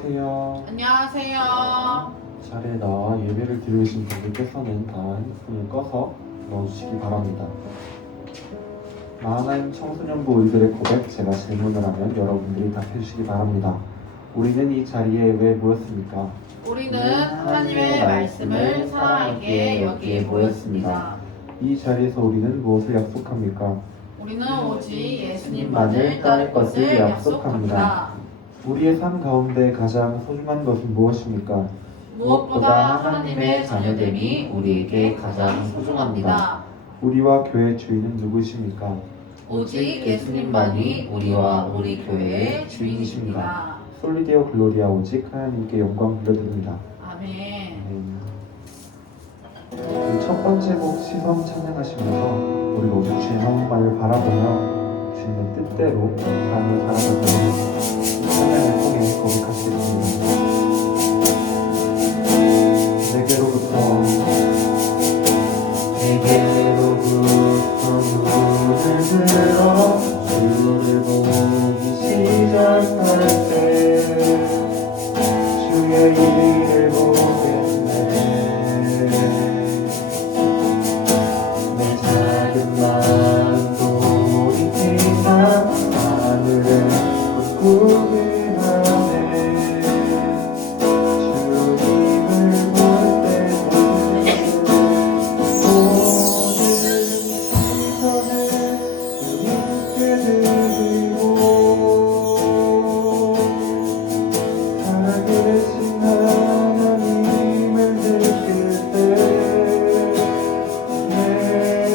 안녕하세요. 안녕하세요. 자리에 나와 예배를 드리신 분들께서는 다 핸드폰을 꺼서 넣어주시기 바랍니다. 마하나임 청소년부 우리들의 고백, 제가 질문을 하면 여러분들이 답해주시기 바랍니다. 우리는 이 자리에 왜 모였습니까? 우리는 하나님의 말씀을 사랑하기에 여기에 모였습니다. 이 자리에서 우리는 무엇을 약속합니까? 우리는 오직 예수님만을 따를 것을 약속합니다. 우리의 삶 가운데 가장 소중한 것은 무엇입니까? 무엇보다 하나님의 자녀됨이 우리에게 가장 소중합니다. 우리와 교회 주인은 누구십니까? 오직 예수님만이 우리와 우리 교회의 주인이십니다. 솔리데오 글로리아, 오직 하나님께 영광 돌려드립니다. 아멘. 첫 번째 곡 시선 찬양하시면서 우리 오직 주의 한국만을 바라보며 주님의 뜻대로 삶을 살아가는 찬양을 통해 고백하시겠습니다. 내게로부터 눈을 들어 주를 보기 시작할 때 주의 일을 보겠네. 내 작은 마음도 돌이키나 하늘을 꿈꾸게 하네. 주님을 볼 때도 모든 시선을 주님께 드리고 살아계신 하나님을 느낄 때 내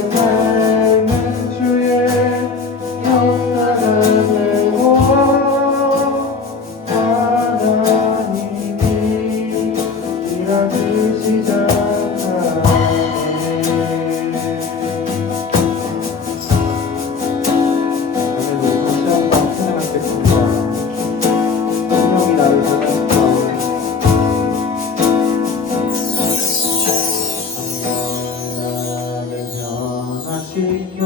삶은 주의 역사가 되고 하나님이 일하기 시작하네. 오늘 다시 한번 찬양하겠습니다. 성령이 나를 변화시켜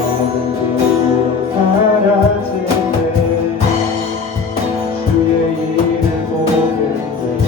어둠으로 사라질 때 주의 일을 보겠네.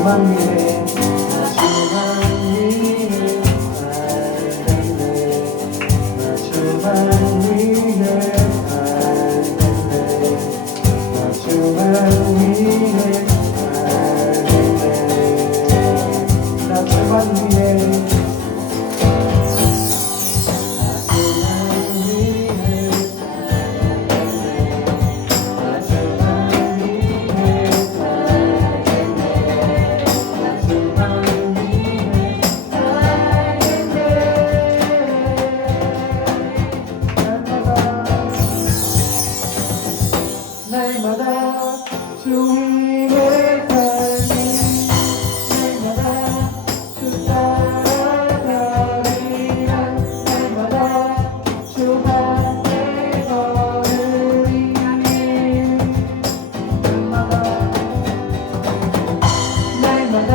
주만 위해 나 주만 위해 살겠네 나 주만 위해 살겠네 나 주만 위해 살겠네 나 주만 위해 날마다 주님의 삶이 날마다 주 따라가리라 날마다 주 앞에 걸으리 날마다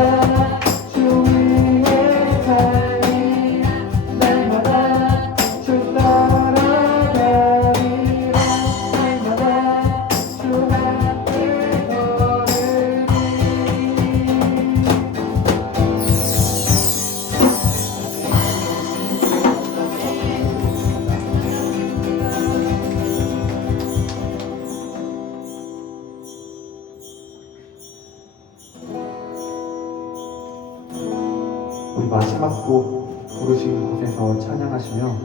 주님의 삶이 날마다 주 따라가리라 날마다 주 앞에 걸으리 우리 마지막 곡 부르신 곳에서 찬양하시며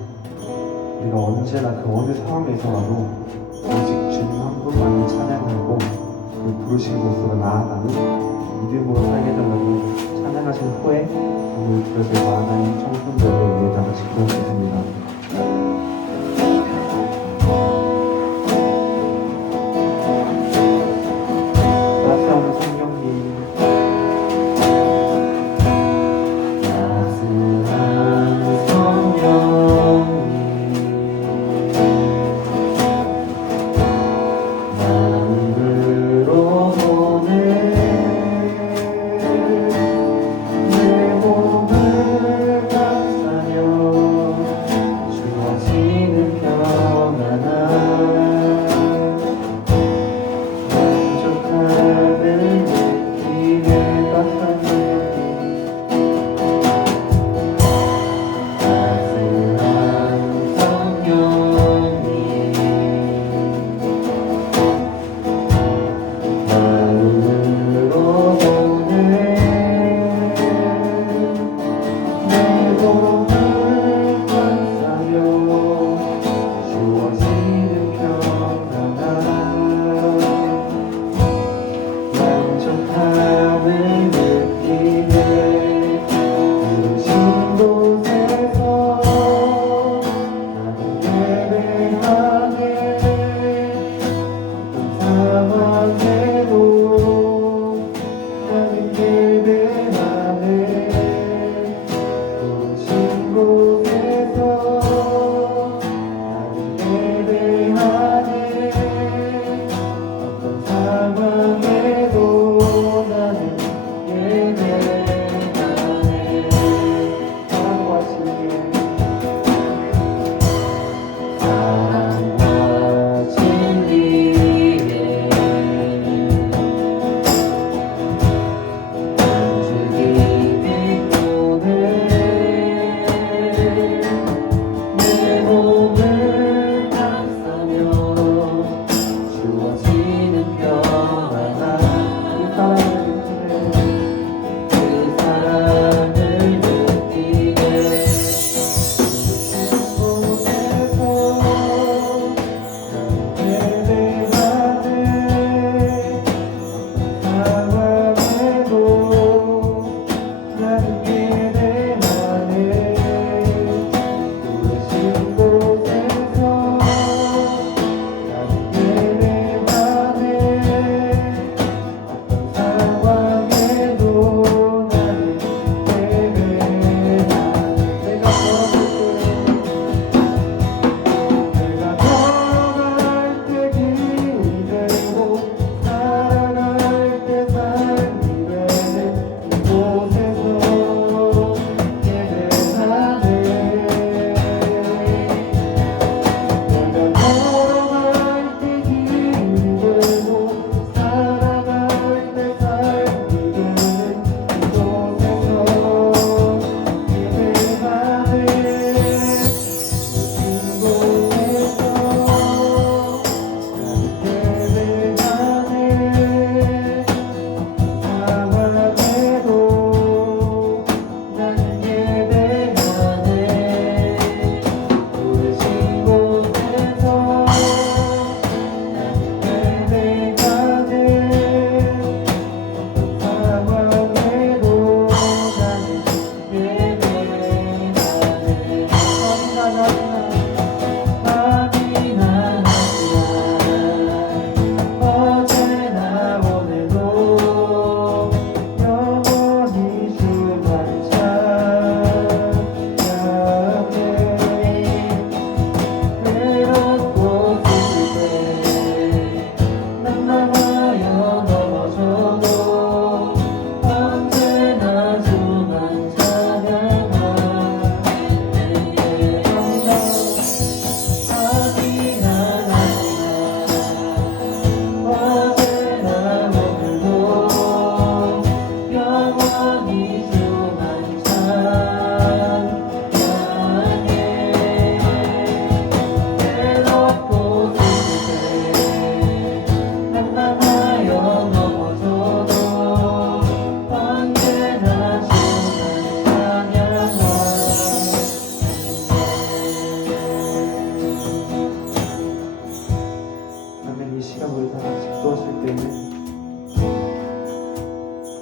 우리가 언제나 그 어느 상황에서라도 오직 주님 한 분만을 찬양하고 그 부르신 곳으로 나아가는 믿음으로 살게 달라고 찬양하신 후에 오늘 들어서 나아가는 청순들을 위해 다 같이 부르겠습니다. 따스한 성령님 따스한 성령님 나를 들어오네 내 몸을 감싸며 주어지는 평안함 만족함을 느끼네 따스한 성령님 마음으로 보내 내 몸을 감싸며 주어지는 평안함 만족함을 느끼네 부르신 곳에서 나는 예배하네 어떤 상황에도 나는 예배하네 부르신 곳에서 나는 예배하네 어떤 상황에도 나는 예배하네 사랑과 진리에 사랑과 진리에 안주기 비꼬네 내 몸을 감싸며 주어지는 평안함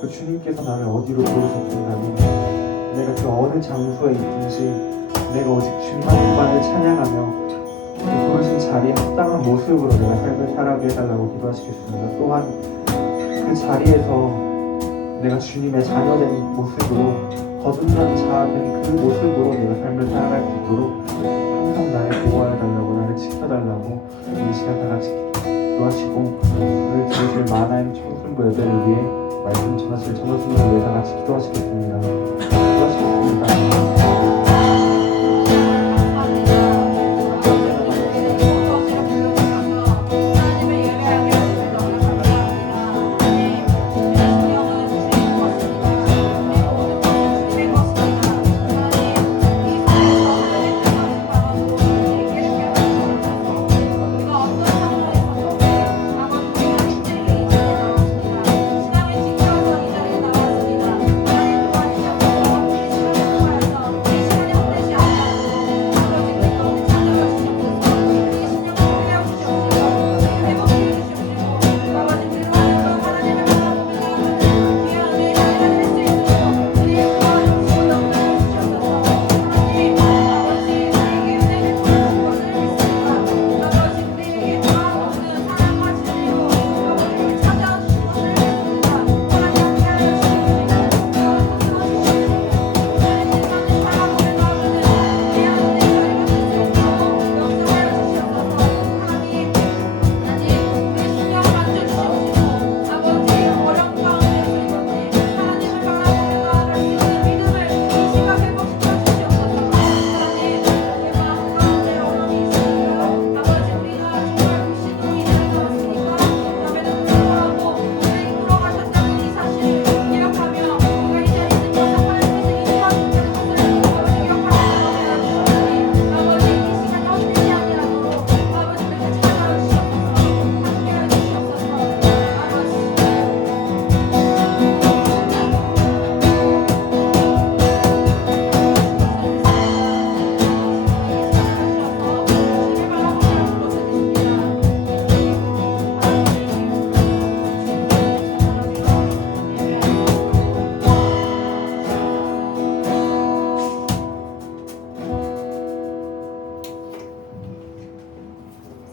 그 주님께서 나를 어디로 부르셨든가니 내가 그 어느 장소에 있든지 내가 오직 주님 한 분만을 찬양하며 그 부르신 자리에 합당한 모습으로 내가 삶을 살아가게 해달라고 기도하시겠습니다. 또한 그 자리에서 내가 주님의 자녀된 모습으로 거듭난 자된 그 모습으로 내가 삶을 살아갈 수 있도록 항상 나를 보호해달라고 나를 지켜달라고 이 시간 다 같이 기도하시고 오늘 들으실 마하나임 청순부 예배를 위해 말씀 전하실 전하수님을 위해 다 같이 기도하시겠습니다. 기도하시겠습니다.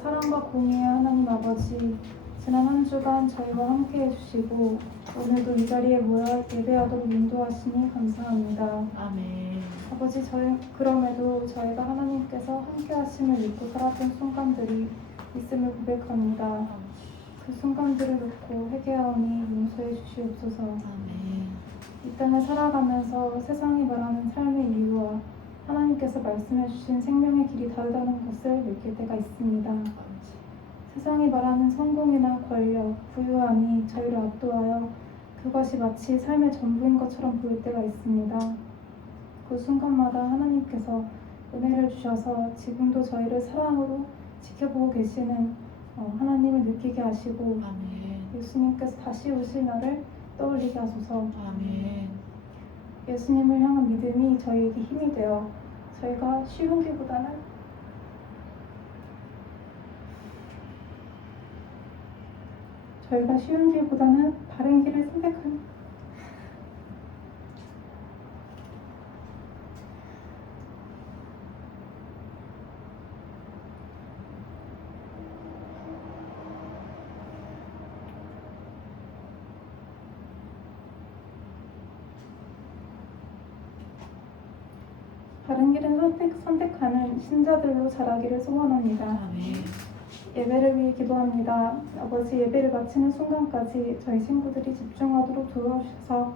사랑과 공의의 하나님 아버지, 지난 한 주간 저희와 함께 해주시고 오늘도 이 자리에 모여 예배하도록 인도하시니 감사합니다. 아멘. 아버지, 그럼에도 저희가 하나님께서 함께 하심을 믿고 살았던 순간들이 있음을 고백합니다. 그 순간들을 놓고 회개하오니 용서해 주시옵소서. 아멘. 이 땅을 살아가면서 세상이 말하는 삶의 이유와 하나님께서 말씀해 주신 생명의 길이 다르다는 것을 느낄 때가 있습니다. 세상이 말하는 성공이나 권력, 부유함이 저희를 압도하여 그것이 마치 삶의 전부인 것처럼 보일 때가 있습니다. 그 순간마다 하나님께서 은혜를 주셔서 지금도 저희를 사랑으로 지켜보고 계시는 하나님을 느끼게 하시고 아멘. 예수님께서 다시 오실 날을 떠올리게 하소서. 아멘. 예수님을 향한 믿음이 저희에게 힘이 되어 저희가 쉬운 길보다는 바른 길을 선택하는 바른 길을 선택하는 신자들로 자라기를 소원합니다. 아멘. 예배를 위해 기도합니다. 아버지, 예배를 마치는 순간까지 저희 친구들이 집중하도록 도와주셔서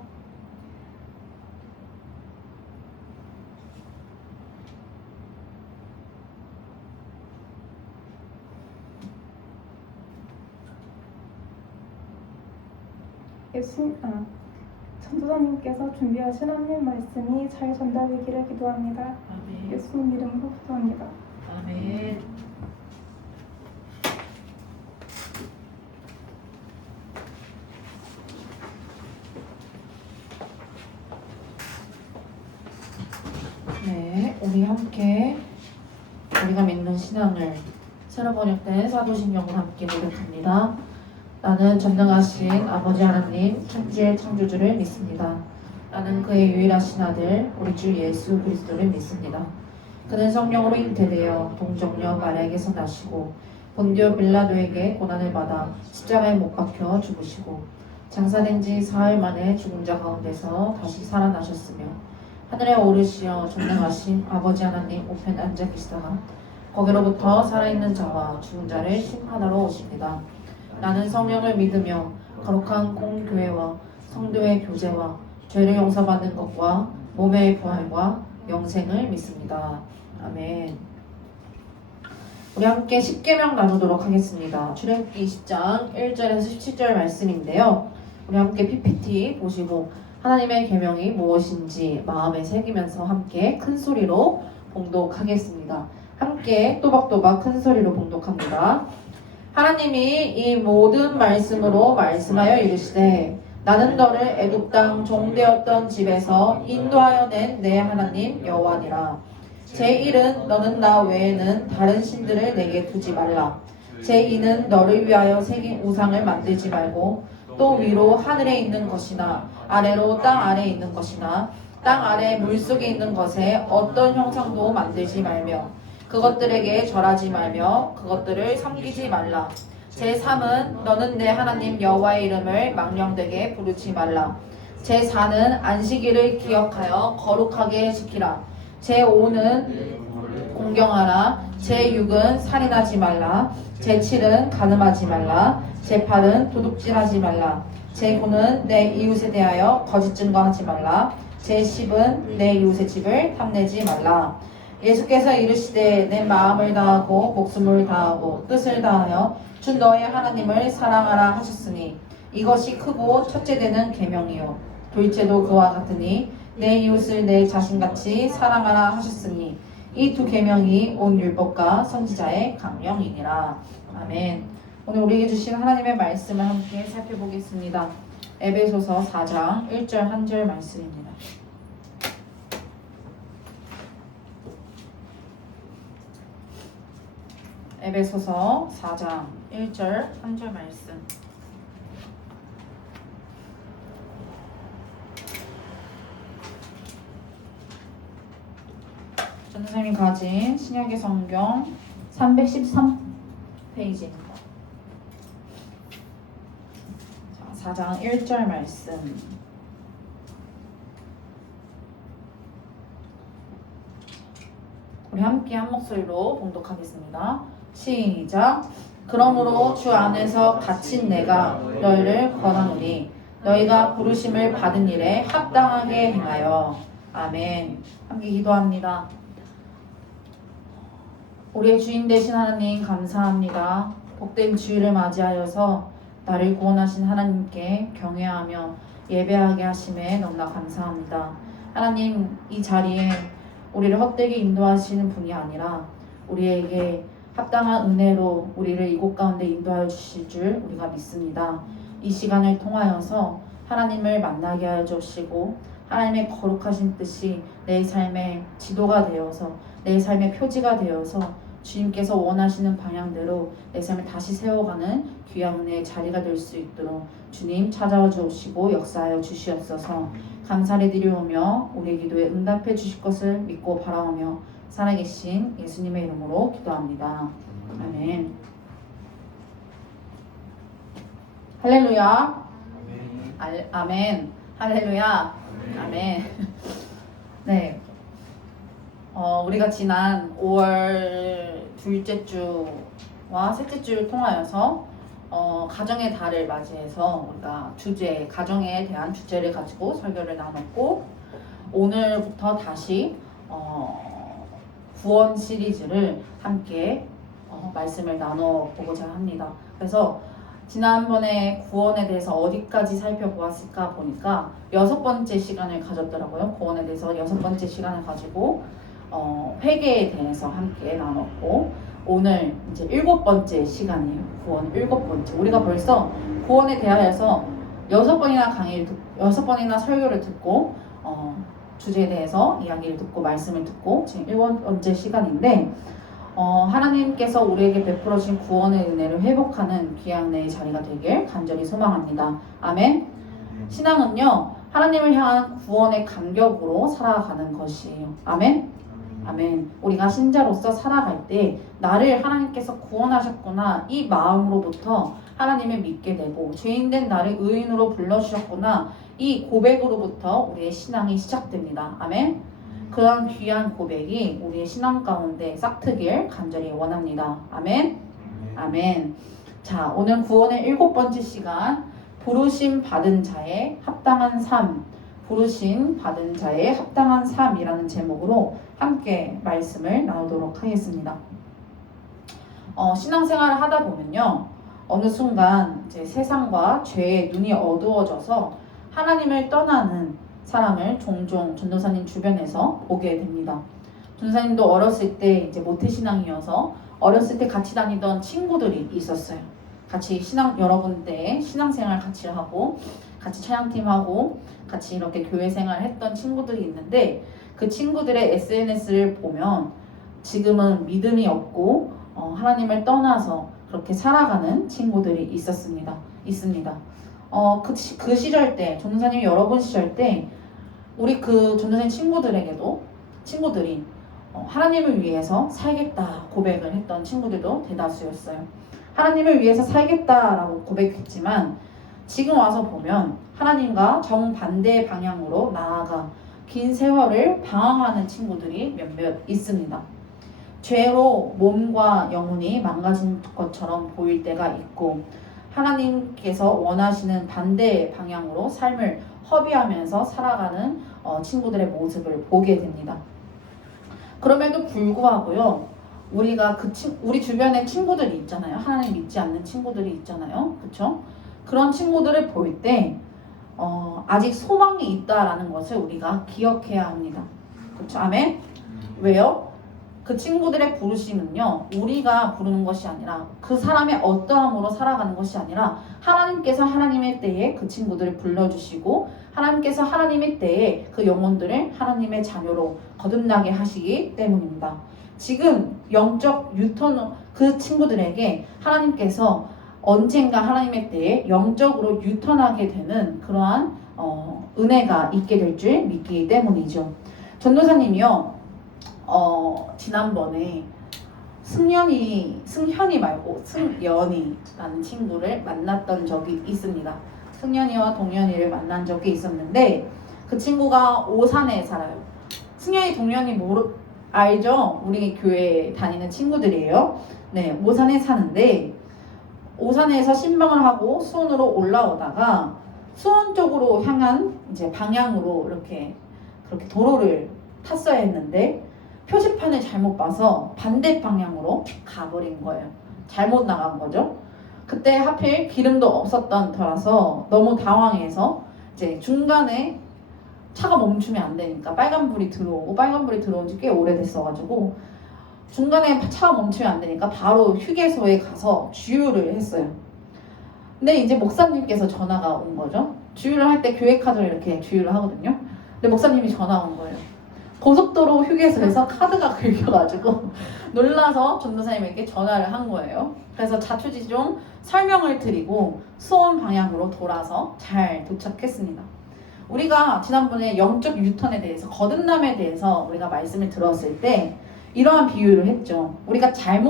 전도사님께서 준비하신 하나님 말씀이 잘 전달되기를 기도합니다. 아멘. 예수님 이름으로 기도합니다. 아멘. 네, 우리 함께 우리가 믿는 신앙을 새로 번역된 사도신경을 함께 고백합니다. 나는 전능하신 아버지 하나님 천지의 창조주를 믿습니다. 나는 그의 유일하신 아들 우리 주 예수 그리스도를 믿습니다. 그는 성령으로 잉태되어 동정녀 마리아에게서 나시고 본디오 빌라도에게 고난을 받아 십자가에 못 박혀 죽으시고 장사된 지 사흘 만에 죽은 자 가운데서 다시 살아나셨으며 하늘에 오르시어 전능하신 아버지 하나님 우편에 앉아 계시다가 거기로부터 살아있는 자와 죽은 자를 심판하러 오십니다. 나는 성령을 믿으며 거룩한 공교회와 성도의 교제와 죄를 용서받는 것과 몸의 부활과 영생을 믿습니다. 아멘. 우리 함께 십계명 나누도록 하겠습니다. 출애굽기 20장 1절에서 17절 말씀인데요. 우리 함께 PPT 보시고 하나님의 계명이 무엇인지 마음에 새기면서 함께 큰 소리로 봉독하겠습니다. 함께 또박또박 큰 소리로 봉독합니다. 하나님이 이 모든 말씀으로 말씀하여 이르시되 나는 너를 애굽 땅 종되었던 집에서 인도하여 낸 내 하나님 여호와니라. 제1은 너는 나 외에는 다른 신들을 내게 두지 말라. 제2는 너를 위하여 새긴 우상을 만들지 말고 또 위로 하늘에 있는 것이나 아래로 땅 아래에 있는 것이나 땅 아래 물속에 있는 것에 어떤 형상도 만들지 말며 그것들에게 절하지 말며 그것들을 섬기지 말라. 제3은 너는 내 하나님 여호와의 이름을 망령되게 부르지 말라. 제4는 안식일을 기억하여 거룩하게 지키라. 제5는 공경하라. 제6은 살인하지 말라. 제7은 간음하지 말라. 제8은 도둑질하지 말라. 제9는 내 이웃에 대하여 거짓 증거하지 말라. 제10은 내 이웃의 집을 탐내지 말라. 예수께서 이르시되 내 마음을 다하고 목숨을 다하고 뜻을 다하여 주 너의 하나님을 사랑하라 하셨으니 이것이 크고 첫째 되는 계명이요 둘째도 그와 같으니 내 이웃을 내 자신같이 사랑하라 하셨으니 이 두 계명이 온 율법과 선지자의 강령이니라. 아멘. 오늘 우리에게 주신 하나님의 말씀을 함께 살펴보겠습니다. 에베소서 4장 1절 1절 말씀입니다. 에베소서 4장 1절 1절 말씀. 전도사님이 가진 신약의 성경 313페이지입니다. 4장 1절 말씀. 우리 함께 한 목소리로 봉독하겠습니다. 시작. 그러므로 주 안에서 갇힌 내가 너희를 권하노니 너희가 부르심을 받은 일에 합당하게 행하여. 아멘. 함께 기도합니다. 우리의 주인 되신 하나님 감사합니다. 복된 주일을 맞이하여서 나를 구원하신 하나님께 경외하며 예배하게 하심에 너무나 감사합니다. 하나님, 이 자리에 우리를 헛되게 인도하시는 분이 아니라 우리에게 합당한 은혜로 우리를 이곳 가운데 인도하여 주실 줄 우리가 믿습니다. 이 시간을 통하여서 하나님을 만나게 하여 주시고 하나님의 거룩하신 뜻이 내 삶의 지도가 되어서 내 삶의 표지가 되어서 주님께서 원하시는 방향대로 내 삶을 다시 세워가는 귀한 은혜의 자리가 될 수 있도록 주님 찾아와 주시고 역사하여 주시옵소서. 감사를 드리오며 우리의 기도에 응답해 주실 것을 믿고 바라오며 살아계신 예수님의 이름으로 기도합니다. 아멘. 할렐루야. 아멘. 할렐루야. 아멘. 네. 우리가 지난 5월 둘째 주와 셋째 주를 통하여서 가정의 달을 맞이해서 우리가 가정에 대한 주제를 가지고 설교를 나눴고 오늘부터 다시 구원 시리즈를 함께 말씀을 나눠보고자 합니다. 그래서 지난번에 구원에 대해서 어디까지 살펴보았을까 보니까 6번째 시간을 가졌더라고요. 구원에 대해서 6번째 시간을 가지고 회개에 대해서 함께 나눴고 오늘 이제 7번째 시간이에요. 구원 7번째. 우리가 벌써 구원에 대하여서 6번이나 설교를 듣고 주제에 대해서 이야기를 듣고 말씀을 듣고 지금 7번째 시간인데 하나님께서 우리에게 베풀어 주신 구원의 은혜를 회복하는 귀한 내 자리가 되길 간절히 소망합니다. 아멘. 신앙은요, 하나님을 향한 구원의 감격으로 살아가는 것이에요. 아멘. 아멘. 우리가 신자로서 살아갈 때 나를 하나님께서 구원하셨구나 이 마음으로부터 하나님을 믿게 되고 죄인된 나를 의인으로 불러주셨구나 이 고백으로부터 우리의 신앙이 시작됩니다. 아멘. 그런 귀한 고백이 우리의 신앙 가운데 싹트길 간절히 원합니다. 아멘. 아멘. 자, 오늘 구원의 7번째 시간, 부르심 받은 자의 합당한 삶, 부르심 받은 자의 합당한 삶이라는 제목으로 함께 말씀을 나누도록 하겠습니다. 신앙생활을 하다 보면요, 어느 순간 이제 세상과 죄의 눈이 어두워져서 하나님을 떠나는 사람을 종종 전도사님 주변에서 보게 됩니다. 전도사님도 어렸을 때 이제 모태신앙이어서 어렸을 때 같이 다니던 친구들이 있었어요. 같이 여러 군데 신앙생활 같이 하고 같이 찬양팀하고 같이 이렇게 교회 생활을 했던 친구들이 있는데 그 친구들의 SNS를 보면 지금은 믿음이 없고 하나님을 떠나서 그렇게 살아가는 친구들이 있습니다. 그 시절 때, 전도사님이 여러분 시절 때 우리 그 전도사님 친구들이 하나님을 위해서 살겠다 고백을 했던 친구들도 대다수였어요. 하나님을 위해서 살겠다라고 고백했지만 지금 와서 보면 하나님과 정반대 방향으로 나아가 긴 세월을 방황하는 친구들이 몇몇 있습니다. 죄로 몸과 영혼이 망가진 것처럼 보일 때가 있고 하나님께서 원하시는 반대 방향으로 삶을 허비하면서 살아가는 친구들의 모습을 보게 됩니다. 그럼에도 불구하고요, 우리가 우리 주변에 친구들이 있잖아요. 하나님 믿지 않는 친구들이 있잖아요. 그렇죠? 그런 친구들을 볼 때 아직 소망이 있다라는 것을 우리가 기억해야 합니다. 그렇죠? 아멘? 왜요? 그 친구들의 부르심은요, 우리가 부르는 것이 아니라 그 사람의 어떠함으로 살아가는 것이 아니라 하나님께서 하나님의 때에 그 친구들을 불러주시고 하나님께서 하나님의 때에 그 영혼들을 하나님의 자녀로 거듭나게 하시기 때문입니다. 지금 영적 유턴 그 친구들에게 하나님께서 언젠가 하나님의 때에 영적으로 유턴하게 되는 그러한 은혜가 있게 될 줄 믿기 때문이죠. 전도사님이요, 지난번에 승현이 말고 승연이라는 친구를 만났던 적이 있습니다. 승연이와 동연이를 만난 적이 있었는데 그 친구가 오산에 살아요. 승연이 동연이 알죠? 우리 교회 다니는 친구들이에요. 네, 오산에 사는데 오산에서 신방을 하고 수원으로 올라오다가 수원 쪽으로 향한 이제 방향으로 그렇게 도로를 탔어야 했는데 표지판을 잘못 봐서 반대 방향으로 가버린 거예요. 잘못 나간 거죠. 그때 하필 기름도 없었던 터라서 너무 당황해서 이제 중간에 차가 멈추면 안 되니까 빨간불이 들어온 지 꽤 오래됐어가지고 중간에 차가 멈추면 안 되니까 바로 휴게소에 가서 주유를 했어요. 근데 이제 목사님께서 전화가 온 거죠. 주유를 할 때 교회 카드로 이렇게 주유를 하거든요. 근데 목사님이 전화가 온 거예요. 고속도로 휴게소에서 카드가 긁혀가지고 놀라서 전도사님에게 전화를 한 거예요. 그래서 자초지종 설명을 드리고 수원 방향으로 돌아서 잘 도착했습니다. 우리가 지난번에 영적 유턴에 대해서 거듭남에 대해서 우리가 말씀을 들었을 때 이러한 비유를 했죠. 우리가 차를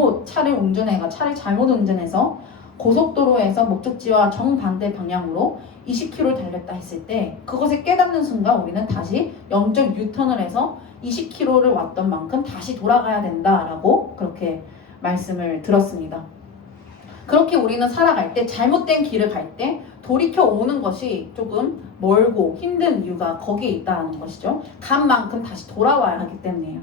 잘못 운전해서 고속도로에서 목적지와 정반대 방향으로 20km 달렸다 했을 때 그것을 깨닫는 순간 우리는 다시 영적 유턴을 해서 20km를 왔던 만큼 다시 돌아가야 된다라고 그렇게 말씀을 들었습니다. 그렇게 우리는 살아갈 때 잘못된 길을 갈 때 돌이켜 오는 것이 조금 멀고 힘든 이유가 거기에 있다는 것이죠. 간 만큼 다시 돌아와야 하기 때문이에요.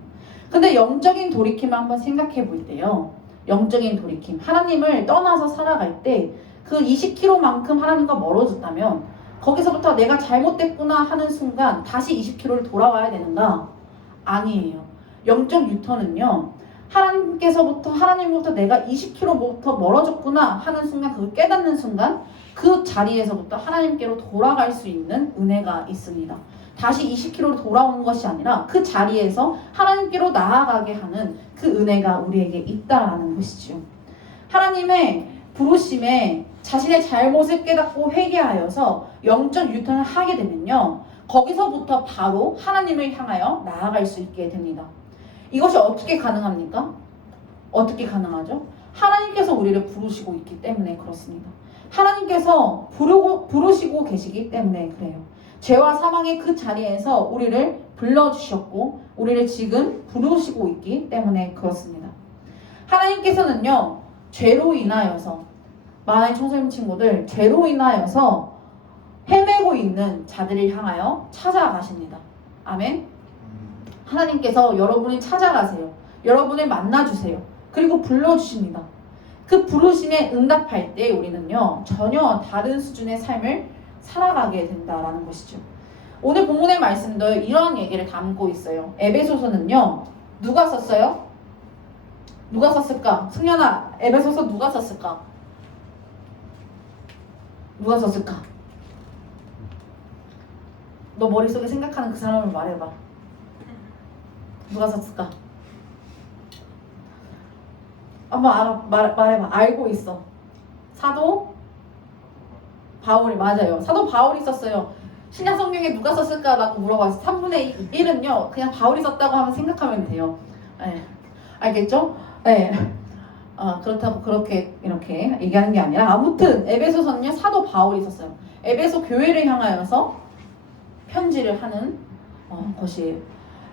근데 영적인 돌이킴을 한번 생각해 볼 때요. 영적인 돌이킴, 하나님을 떠나서 살아갈 때 그 20km만큼 하나님과 멀어졌다면 거기서부터 내가 잘못됐구나 하는 순간 다시 20km를 돌아와야 되는가? 아니에요. 영적 유턴은요, 하나님부터 내가 20km부터 멀어졌구나 하는 순간, 그걸 깨닫는 순간 그 자리에서부터 하나님께로 돌아갈 수 있는 은혜가 있습니다. 다시 20km로 돌아오는 것이 아니라 그 자리에서 하나님께로 나아가게 하는 그 은혜가 우리에게 있다라는 것이지요. 하나님의 부르심에 자신의 잘못을 깨닫고 회개하여서 영적 유턴을 하게 되면요, 거기서부터 바로 하나님을 향하여 나아갈 수 있게 됩니다. 이것이 어떻게 가능합니까? 어떻게 가능하죠? 하나님께서 우리를 부르시고 있기 때문에 그렇습니다. 하나님께서 부르시고 계시기 때문에 그래요. 죄와 사망의 그 자리에서 우리를 불러주셨고 우리를 지금 부르시고 있기 때문에 그렇습니다. 하나님께서는요, 죄로 인하여서, 많은 청소년 친구들, 죄로 인하여서 헤매고 있는 자들을 향하여 찾아가십니다. 아멘. 하나님께서 여러분을 찾아가세요. 여러분을 만나주세요. 그리고 불러주십니다. 그 부르심에 응답할 때 우리는요, 전혀 다른 수준의 삶을 살아가게 된다라는 것이죠. 오늘 본문의 말씀도 이런 얘기를 담고 있어요. 에베소서는요, 누가 썼어요? 누가 썼을까? 승연아, 에베소서 누가 썼을까? 누가 썼을까? 너 머릿속에 생각하는 그 사람을 말해봐. 누가 썼을까? 한번 말해봐. 알고 있어. 사도 바울이, 맞아요. 사도 바울이 썼어요. 신약 성경에 누가 썼을까라고 물어봤어요. 3분의 1은요 그냥 바울이 썼다고 하면 생각하면 돼요. 네. 알겠죠? 네. 그렇다고 그렇게 이렇게 얘기하는 게 아니라, 아무튼 에베소서는요 사도 바울이 썼어요. 에베소 교회를 향하여서 편지를 하는 것이에요.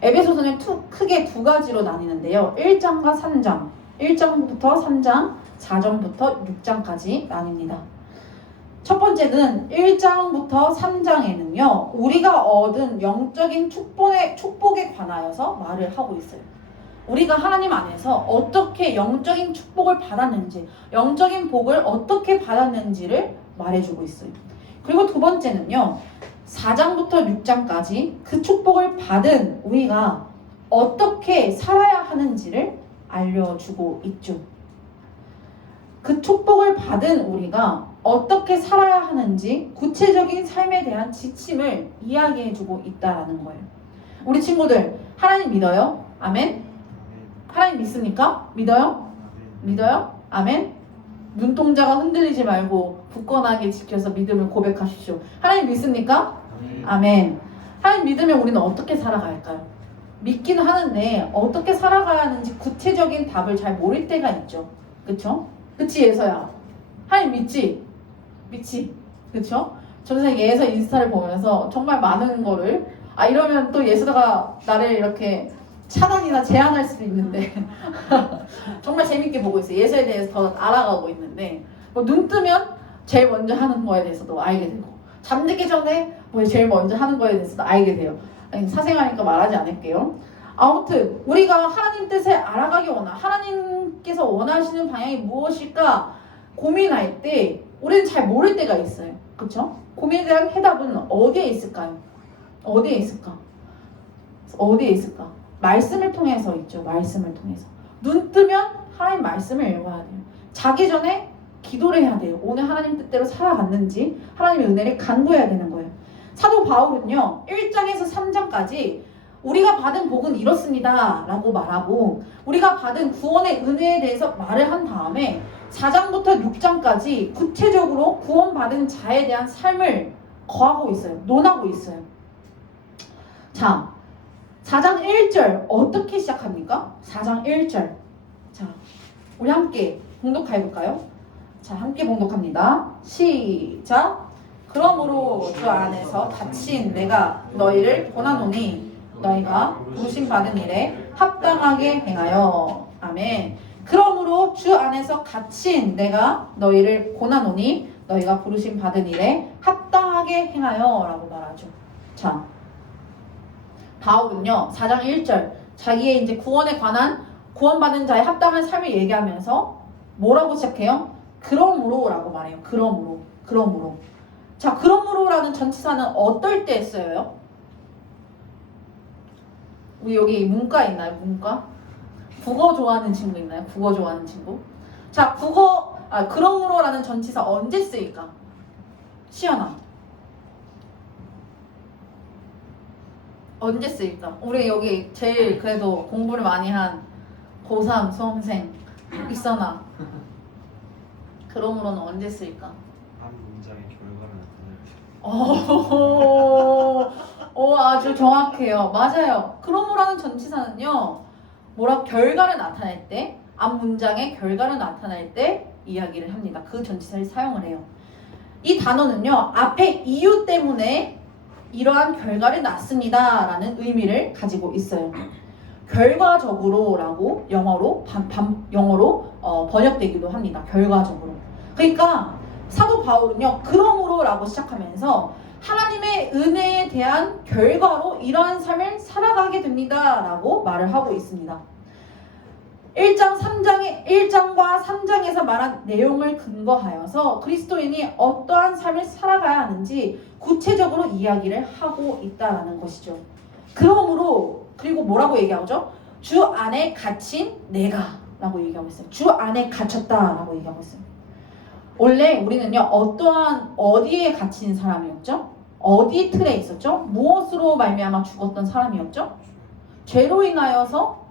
에베소서는 크게 두 가지로 나뉘는데요. 1장과 3장, 1장부터 3장, 4장부터 6장까지 나뉩니다. 첫 번째는 1장부터 3장에는요, 우리가 얻은 영적인 축복에 관하여서 말을 하고 있어요. 우리가 하나님 안에서 어떻게 영적인 축복을 받았는지, 영적인 복을 어떻게 받았는지를 말해주고 있어요. 그리고 두 번째는요, 4장부터 6장까지 그 축복을 받은 우리가 어떻게 살아야 하는지를 알려주고 있죠. 그 축복을 받은 우리가 어떻게 살아야 하는지 구체적인 삶에 대한 지침을 이야기해주고 있다는 거예요. 우리 친구들, 하나님 믿어요? 아멘? 하나님 믿습니까? 믿어요? 믿어요? 아멘? 눈동자가 흔들리지 말고 굳건하게 지켜서 믿음을 고백하십시오. 하나님 믿습니까? 아멘. 하나님 믿으면 우리는 어떻게 살아갈까요? 믿기는 하는데 어떻게 살아가야 하는지 구체적인 답을 잘 모를 때가 있죠. 그쵸? 그치, 예서야? 하나님 믿지? 믿지? 그쵸? 저는 예서 인스타를 보면서 정말 많은 거를, 이러면 또 예서가 나를 이렇게 차단이나 제한할 수도 있는데 정말 재밌게 보고 있어요. 예서에 대해서 더 알아가고 있는데, 눈 뜨면 제일 먼저 하는 거에 대해서도 알게 되고, 잠들기 전에 제일 먼저 하는 거에 대해서도 알게 돼요. 사생활이니까 말하지 않을게요. 아무튼 우리가 하나님 뜻을 알아가기 하나님께서 원하시는 방향이 무엇일까 고민할 때 우리는 잘 모를 때가 있어요. 그렇죠? 고민에 대한 해답은 어디에 있을까요? 어디에 있을까? 어디에 있을까? 말씀을 통해서 있죠. 말씀을 통해서. 눈 뜨면 하나님 말씀을 읽어야 돼요. 자기 전에 기도를 해야 돼요. 오늘 하나님 뜻대로 살아갔는지 하나님의 은혜를 간구해야 되는 거예요. 사도 바울은요, 1장에서 3장까지 우리가 받은 복은 이렇습니다 라고 말하고, 우리가 받은 구원의 은혜에 대해서 말을 한 다음에 4장부터 6장까지 구체적으로 구원받은 자에 대한 삶을 거하고 있어요. 논하고 있어요. 자, 4장 1절 어떻게 시작합니까? 4장 1절. 자, 우리 함께 봉독해볼까요? 자, 함께 봉독합니다. 시작. 그러므로 주 안에서 갇힌 내가 너희를 권하노니 너희가 부르심 받은 일에 합당하게 행하여. 아멘. 그러므로 주 안에서 갇힌 내가 너희를 권하노니 너희가 부르심 받은 일에 합당하게 행하여 라고 말하죠. 자, 바울은요 4장 1절 자기의 이제 구원에 관한, 구원받은 자의 합당한 삶을 얘기하면서 뭐라고 시작해요? 그러므로 라고 말해요. 그러므로. 자, 그러므로라는 전치사는 어떨 때 써요? 우리 여기 문과 있나요? 문과? 국어 좋아하는 친구 있나요? 국어 좋아하는 친구? 자, 그러므로라는 전치사 언제 쓰일까? 시연아. 언제 쓰일까? 우리 여기 제일 그래도 공부를 많이 한 고3 수험생 있어나. 그러므로는 언제 쓰일까? 한 문장의 결과를 나타낼 때. 아주 정확해요. 맞아요. 그러므로는 전치사는요, 결과를 나타낼 때, 앞 문장의 결과를 나타낼 때 이야기를 합니다. 그 전치사를 사용을 해요. 이 단어는요, 앞에 이유 때문에 이러한 결과를 낳습니다 라는 의미를 가지고 있어요. 결과적으로 라고 영어로 번역되기도 합니다. 결과적으로. 그러니까 사도 바울은요, 그러므로 라고 시작하면서 하나님의 은혜에 대한 결과로 이러한 삶을 살아가게 됩니다 라고 말을 하고 있습니다. 1장과 3장에서 말한 내용을 근거하여서 그리스도인이 어떠한 삶을 살아가야 하는지 구체적으로 이야기를 하고 있다는 것이죠. 그리고 뭐라고 얘기하죠? 주 안에 갇힌 내가 라고 얘기하고 있어요. 주 안에 갇혔다 라고 얘기하고 있어요. 원래 우리는요, 어디에 갇힌 사람이었죠? 어디 틀에 있었죠? 무엇으로 말미암아 죽었던 사람이었죠? 죄로 인하여서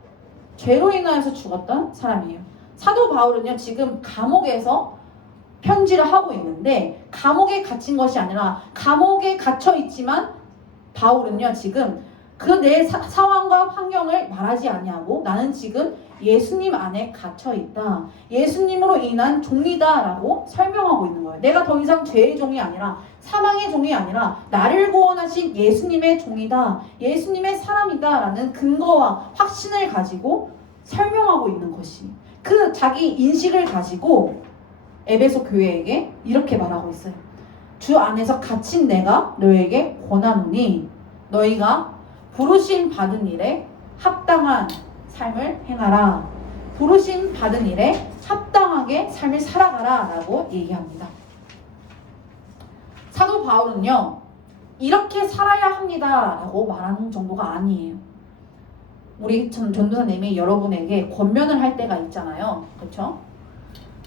죽었던 사람이에요. 사도 바울은요, 지금 감옥에서 편지를 하고 있는데, 감옥에 갇힌 것이 아니라 감옥에 갇혀 있지만 바울은요, 지금 그 내 상황과 환경을 말하지 아니하고 나는 지금 예수님 안에 갇혀 있다. 예수님으로 인한 종이다 라고 설명하고 있는 거예요. 내가 더 이상 죄의 종이 아니라 사망의 종이 아니라 나를 구원하신 예수님의 종이다. 예수님의 사람이다 라는 근거와 확신을 가지고 설명하고 있는 것이, 그 자기 인식을 가지고 에베소 교회에게 이렇게 말하고 있어요. 주 안에서 갇힌 내가 너에게 권하노니 너희가 부르심 받은 일에 합당한 삶을 행하라. 부르심 받은 일에 합당하게 삶을 살아가라 라고 얘기합니다. 사도 바울은요, 이렇게 살아야 합니다 라고 말하는 정도가 아니에요. 우리 전도사님이 여러분에게 권면을 할 때가 있잖아요. 그렇죠?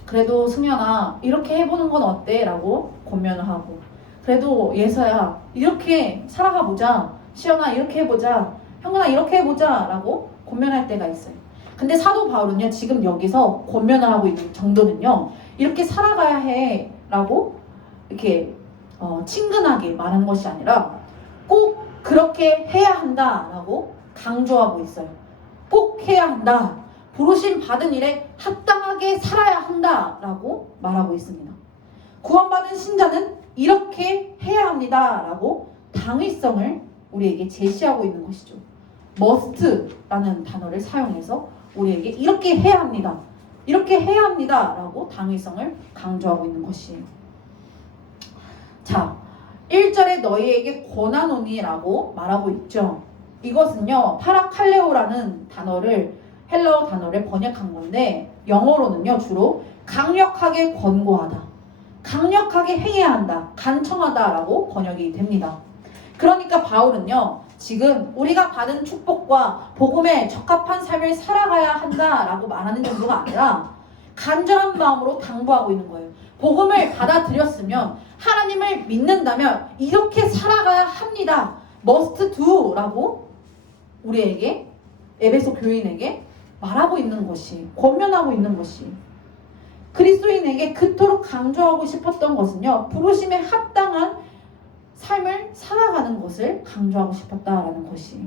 그래도 승현아, 이렇게 해보는 건 어때? 라고 권면을 하고, 그래도 예서야, 이렇게 살아가 보자. 시연아, 이렇게 해보자. 형근아, 이렇게 해보자 라고 권면할 때가 있어요. 근데 사도 바울은요, 지금 여기서 권면을 하고 있는 정도는요, 이렇게 살아가야 해 라고 이렇게 친근하게 말하는 것이 아니라 꼭 그렇게 해야 한다 라고 강조하고 있어요. 꼭 해야 한다. 부르심 받은 일에 합당하게 살아야 한다 라고 말하고 있습니다. 구원받은 신자는 이렇게 해야 합니다 라고 당위성을 우리에게 제시하고 있는 것이죠. must라는 단어를 사용해서 우리에게 이렇게 해야 합니다. 이렇게 해야 합니다 라고 당위성을 강조하고 있는 것이에요. 자, 1절에 너희에게 권하노니 라고 말하고 있죠. 이것은요, 파라칼레오라는 헬라어 단어를 번역한 건데, 영어로는요, 주로 강력하게 권고하다, 강력하게 행해야 한다, 간청하다 라고 번역이 됩니다. 그러니까 바울은요, 지금 우리가 받은 축복과 복음에 적합한 삶을 살아가야 한다라고 말하는 정도가 아니라 간절한 마음으로 당부하고 있는 거예요. 복음을 받아들였으면, 하나님을 믿는다면 이렇게 살아가야 합니다. must do 라고 우리에게, 에베소 교인에게 말하고 있는 것이, 권면하고 있는 것이, 그리스도인에게 그토록 강조하고 싶었던 것은요, 부르심에 합당한 삶을 살아가는 것을 강조하고 싶었다라는 것이.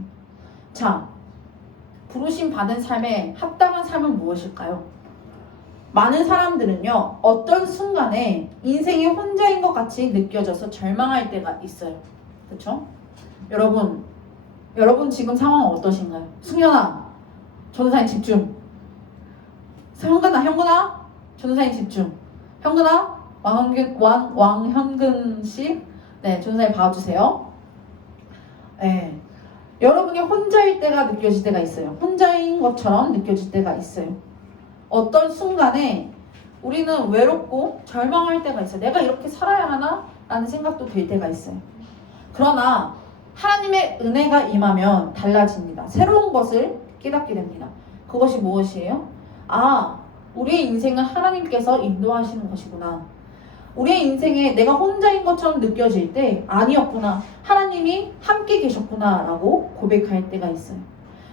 자, 부르심 받은 삶에 합당한 삶은 무엇일까요? 많은 사람들은요, 어떤 순간에 인생이 혼자인 것 같이 느껴져서 절망할 때가 있어요. 그렇죠? 여러분 지금 상황은 어떠신가요? 승현아, 전도사님 집중. 형근아, 전도사님 집중. 형근아, 왕현근 씨, 네, 전도사님 봐주세요. 네, 여러분이 혼자일 때가 느껴질 때가 있어요. 혼자인 것처럼 느껴질 때가 있어요. 어떤 순간에 우리는 외롭고 절망할 때가 있어요. 내가 이렇게 살아야 하나? 라는 생각도 들 때가 있어요. 그러나 하나님의 은혜가 임하면 달라집니다. 새로운 것을 깨닫게 됩니다. 그것이 무엇이에요? 우리의 인생은 하나님께서 인도하시는 것이구나. 우리의 인생에 내가 혼자인 것처럼 느껴질 때 아니었구나. 하나님 하나님이 함께 계셨구나라고 고백할 때가 있어요.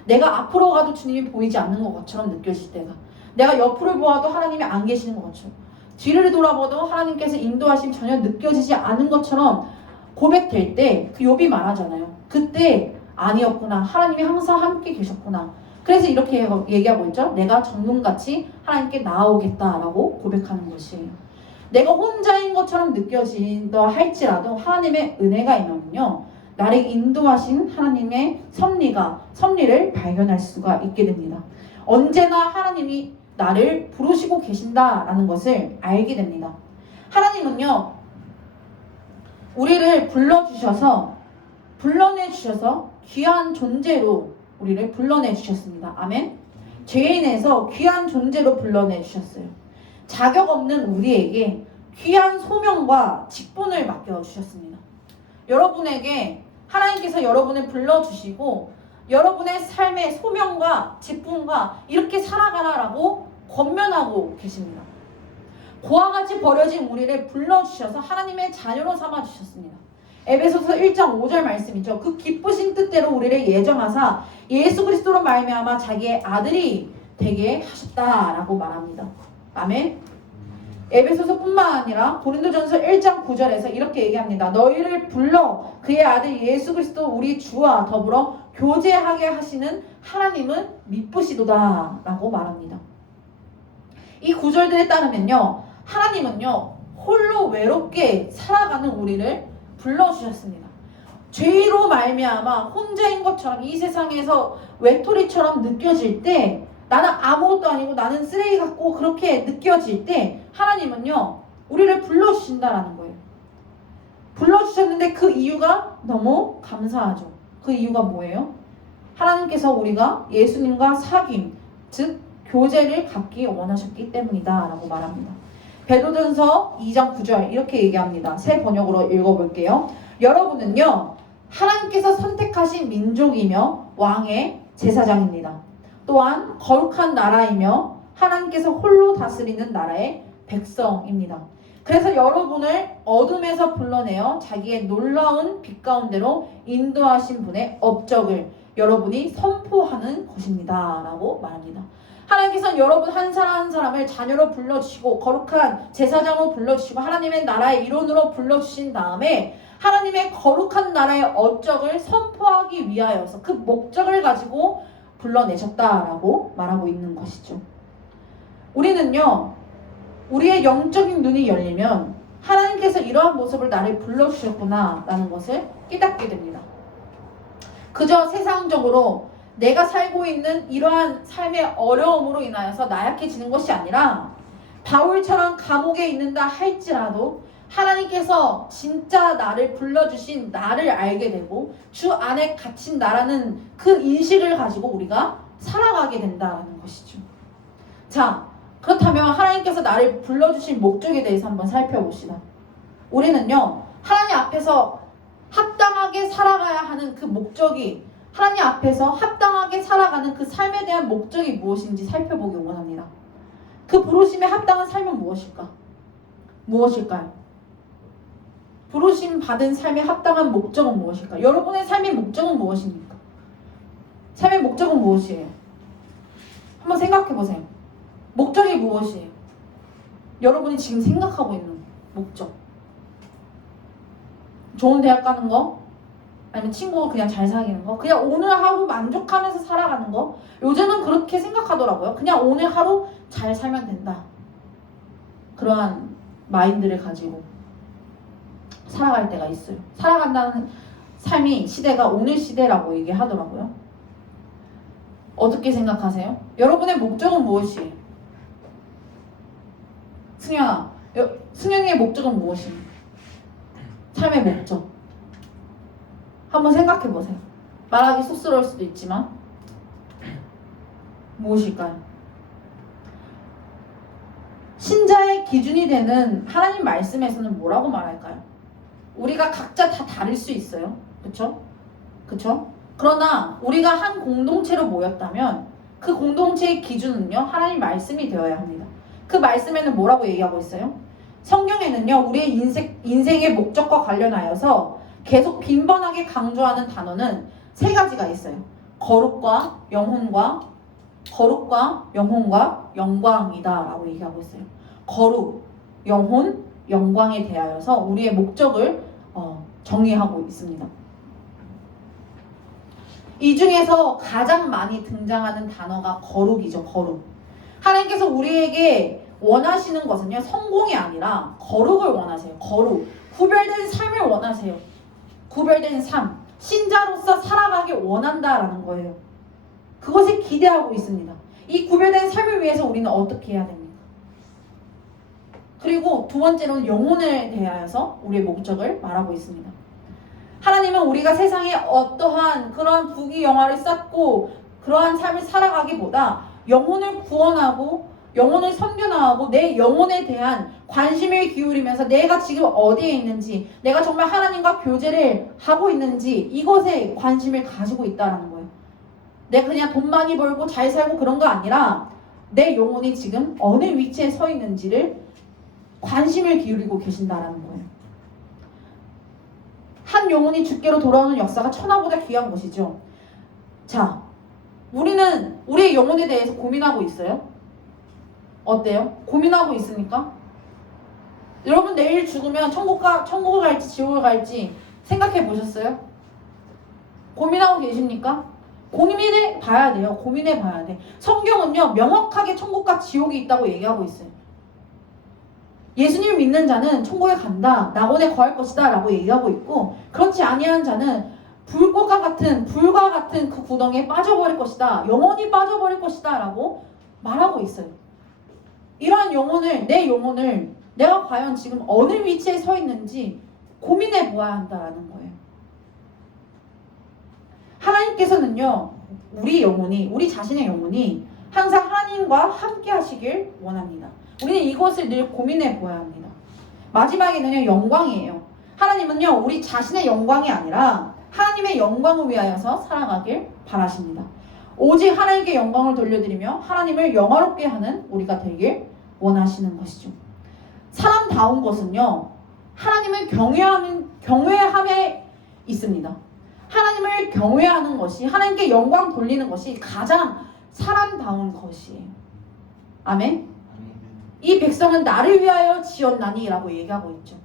내가 앞으로 가도 주님이 보이지 않는 것처럼 느껴질 때가, 내가 옆을 보아도 하나님이 안 계시는 것처럼, 뒤를 돌아봐도 하나님께서 인도하심 전혀 느껴지지 않은 것처럼 고백될 때 그 욥이 말하잖아요. 그때 아니었구나, 하나님이 항상 함께 계셨구나. 그래서 이렇게 얘기하고 있죠. 내가 정금같이 하나님께 나아오겠다라고 고백하는 것이에요. 내가 혼자인 것처럼 느껴진다 할지라도 하나님의 은혜가 임하면요, 나를 인도하신 하나님의 섭리를 발견할 수가 있게 됩니다. 언제나 하나님이 나를 부르시고 계신다라는 것을 알게 됩니다. 하나님은요, 우리를 불러내주셔서 귀한 존재로 우리를 불러내주셨습니다. 아멘. 죄인에서 귀한 존재로 불러내주셨어요. 자격 없는 우리에게 귀한 소명과 직분을 맡겨주셨습니다. 여러분에게 하나님께서 여러분을 불러주시고 여러분의 삶의 소명과 직분과 이렇게 살아가라라고 권면하고 계십니다. 고와 같이 버려진 우리를 불러주셔서 하나님의 자녀로 삼아주셨습니다. 에베소서 1장 5절 말씀이죠. 그 기쁘신 뜻대로 우리를 예정하사 예수 그리스도로 말미암아 자기의 아들이 되게 하셨다라고 말합니다. 아멘. 에베소서뿐만 아니라 고린도전서 1장 9절에서 이렇게 얘기합니다. 너희를 불러 그의 아들 예수 그리스도 우리 주와 더불어 교제하게 하시는 하나님은 미쁘시도다 라고 말합니다. 이 구절들에 따르면요, 하나님은요 홀로 외롭게 살아가는 우리를 불러주셨습니다. 죄로 말미암아 혼자인 것처럼 이 세상에서 외톨이처럼 느껴질 때, 나는 아무것도 아니고 나는 쓰레기 같고 그렇게 느껴질 때 하나님은요 우리를 불러주신다라는 거예요. 불러주셨는데 그 이유가 너무 감사하죠. 그 이유가 뭐예요? 하나님께서 우리가 예수님과 사귐, 즉 교제를 갖기 원하셨기 때문이다 라고 말합니다. 베드로전서 2장 9절 이렇게 얘기합니다. 새 번역으로 읽어볼게요. 여러분은요 하나님께서 선택하신 민족이며 왕의 제사장입니다. 또한 거룩한 나라이며 하나님께서 홀로 다스리는 나라의 백성입니다. 그래서 여러분을 어둠에서 불러내어 자기의 놀라운 빛 가운데로 인도하신 분의 업적을 여러분이 선포하는 것입니다 라고 말합니다. 하나님께서는 여러분 한 사람 한 사람을 자녀로 불러주시고 거룩한 제사장으로 불러주시고 하나님의 나라의 일원으로 불러주신 다음에 하나님의 거룩한 나라의 업적을 선포하기 위하여서 그 목적을 가지고 불러내셨다라고 말하고 있는 것이죠. 우리는요 우리의 영적인 눈이 열리면 하나님께서 이러한 모습을 나를 불러주셨구나 라는 것을 깨닫게 됩니다. 그저 세상적으로 내가 살고 있는 이러한 삶의 어려움으로 인하여서 나약해지는 것이 아니라 바울처럼 감옥에 있는다 할지라도 하나님께서 진짜 나를 불러주신 나를 알게 되고 주 안에 갇힌 나라는 그 인식을 가지고 우리가 살아가게 된다는 것이죠. 자, 그렇다면 하나님께서 나를 불러주신 목적에 대해서 한번 살펴봅시다. 우리는요 하나님 앞에서 합당하게 살아가야 하는 그 목적이, 하나님 앞에서 합당하게 살아가는 그 삶에 대한 목적이 무엇인지 살펴보기 원합니다. 그 부르심에 합당한 삶은 무엇일까요? 부르심 받은 삶에 합당한 목적은 무엇일까요? 여러분의 삶의 목적은 무엇입니까? 삶의 목적은 무엇이에요? 한번 생각해 보세요. 목적이 무엇이에요? 여러분이 지금 생각하고 있는 목적. 좋은 대학 가는 거? 아니면 친구가 그냥 잘 사귀는 거? 그냥 오늘 하루 만족하면서 살아가는 거? 요즘은 그렇게 생각하더라고요. 그냥 오늘 하루 잘 살면 된다. 그러한 마인드를 가지고 살아갈 때가 있어요. 살아간다는 삶이 시대가 오늘 시대라고 얘기하더라고요. 어떻게 생각하세요? 여러분의 목적은 무엇이에요? 승현아, 승현이의 목적은 무엇입니까? 삶의 목적. 한번 생각해 보세요. 말하기 쑥스러울 수도 있지만 무엇일까요? 신자의 기준이 되는 하나님 말씀에서는 뭐라고 말할까요? 우리가 각자 다 다를 수 있어요. 그쵸? 그러나 우리가 한 공동체로 모였다면 그 공동체의 기준은요 하나님 말씀이 되어야 합니다. 그 말씀에는 뭐라고 얘기하고 있어요? 성경에는요 우리의 인생의 목적과 관련하여서 계속 빈번하게 강조하는 단어는 세 가지가 있어요. 거룩과 영혼과 영광이다 라고 얘기하고 있어요. 거룩, 영혼, 영광에 대하여서 우리의 목적을 정의하고 있습니다. 이 중에서 가장 많이 등장하는 단어가 거룩이죠. 거룩. 하나님께서 우리에게 원하시는 것은요, 성공이 아니라 거룩을 원하세요. 거룩. 구별된 삶을 원하세요. 구별된 삶. 신자로서 살아가길 원한다라는 거예요. 그것을 기대하고 있습니다. 이 구별된 삶을 위해서 우리는 어떻게 해야 됩니까? 그리고 두 번째로는 영혼에 대하여서 우리의 목적을 말하고 있습니다. 하나님은 우리가 세상에 어떠한 그러한 부귀영화를 쌓고 그러한 삶을 살아가기보다 영혼을 구원하고 영혼을 선교하고 내 영혼에 대한 관심을 기울이면서 내가 지금 어디에 있는지, 내가 정말 하나님과 교제를 하고 있는지 이것에 관심을 가지고 있다는 거예요. 내가 그냥 돈 많이 벌고 잘 살고 그런 거 아니라 내 영혼이 지금 어느 위치에 서 있는지를 관심을 기울이고 계신다는 거예요. 한 영혼이 주께로 돌아오는 역사가 천하보다 귀한 것이죠. 자, 우리는 우리의 영혼에 대해서 고민하고 있어요? 어때요? 고민하고 있습니까? 여러분 내일 죽으면 천국을 갈지 지옥을 갈지 생각해 보셨어요? 고민하고 계십니까? 고민해 봐야 돼요. 고민해 봐야 돼. 성경은요, 명확하게 천국과 지옥이 있다고 얘기하고 있어요. 예수님을 믿는 자는 천국에 간다, 낙원에 거할 것이다 라고 얘기하고 있고, 그렇지 아니한 자는 불과 같은 그 구덩이에 빠져버릴 것이다, 영원히 빠져버릴 것이다 라고 말하고 있어요. 이러한 영혼을, 내 영혼을 내가 과연 지금 어느 위치에 서 있는지 고민해 보아야 한다는 거예요. 하나님께서는요, 우리 자신의 영혼이 항상 하나님과 함께 하시길 원합니다. 우리는 이것을 늘 고민해 보아야 합니다. 마지막에는요, 영광이에요. 하나님은요, 우리 자신의 영광이 아니라 하나님의 영광을 위하여서 살아가길 바라십니다. 오직 하나님께 영광을 돌려드리며 하나님을 영화롭게 하는 우리가 되길 원하시는 것이죠. 사람다운 것은요, 하나님을 경외함에 있습니다. 하나님을 경외하는 것이, 하나님께 영광 돌리는 것이 가장 사람다운 것이에요. 아멘? 이 백성은 나를 위하여 지었나니 라고 얘기하고 있죠.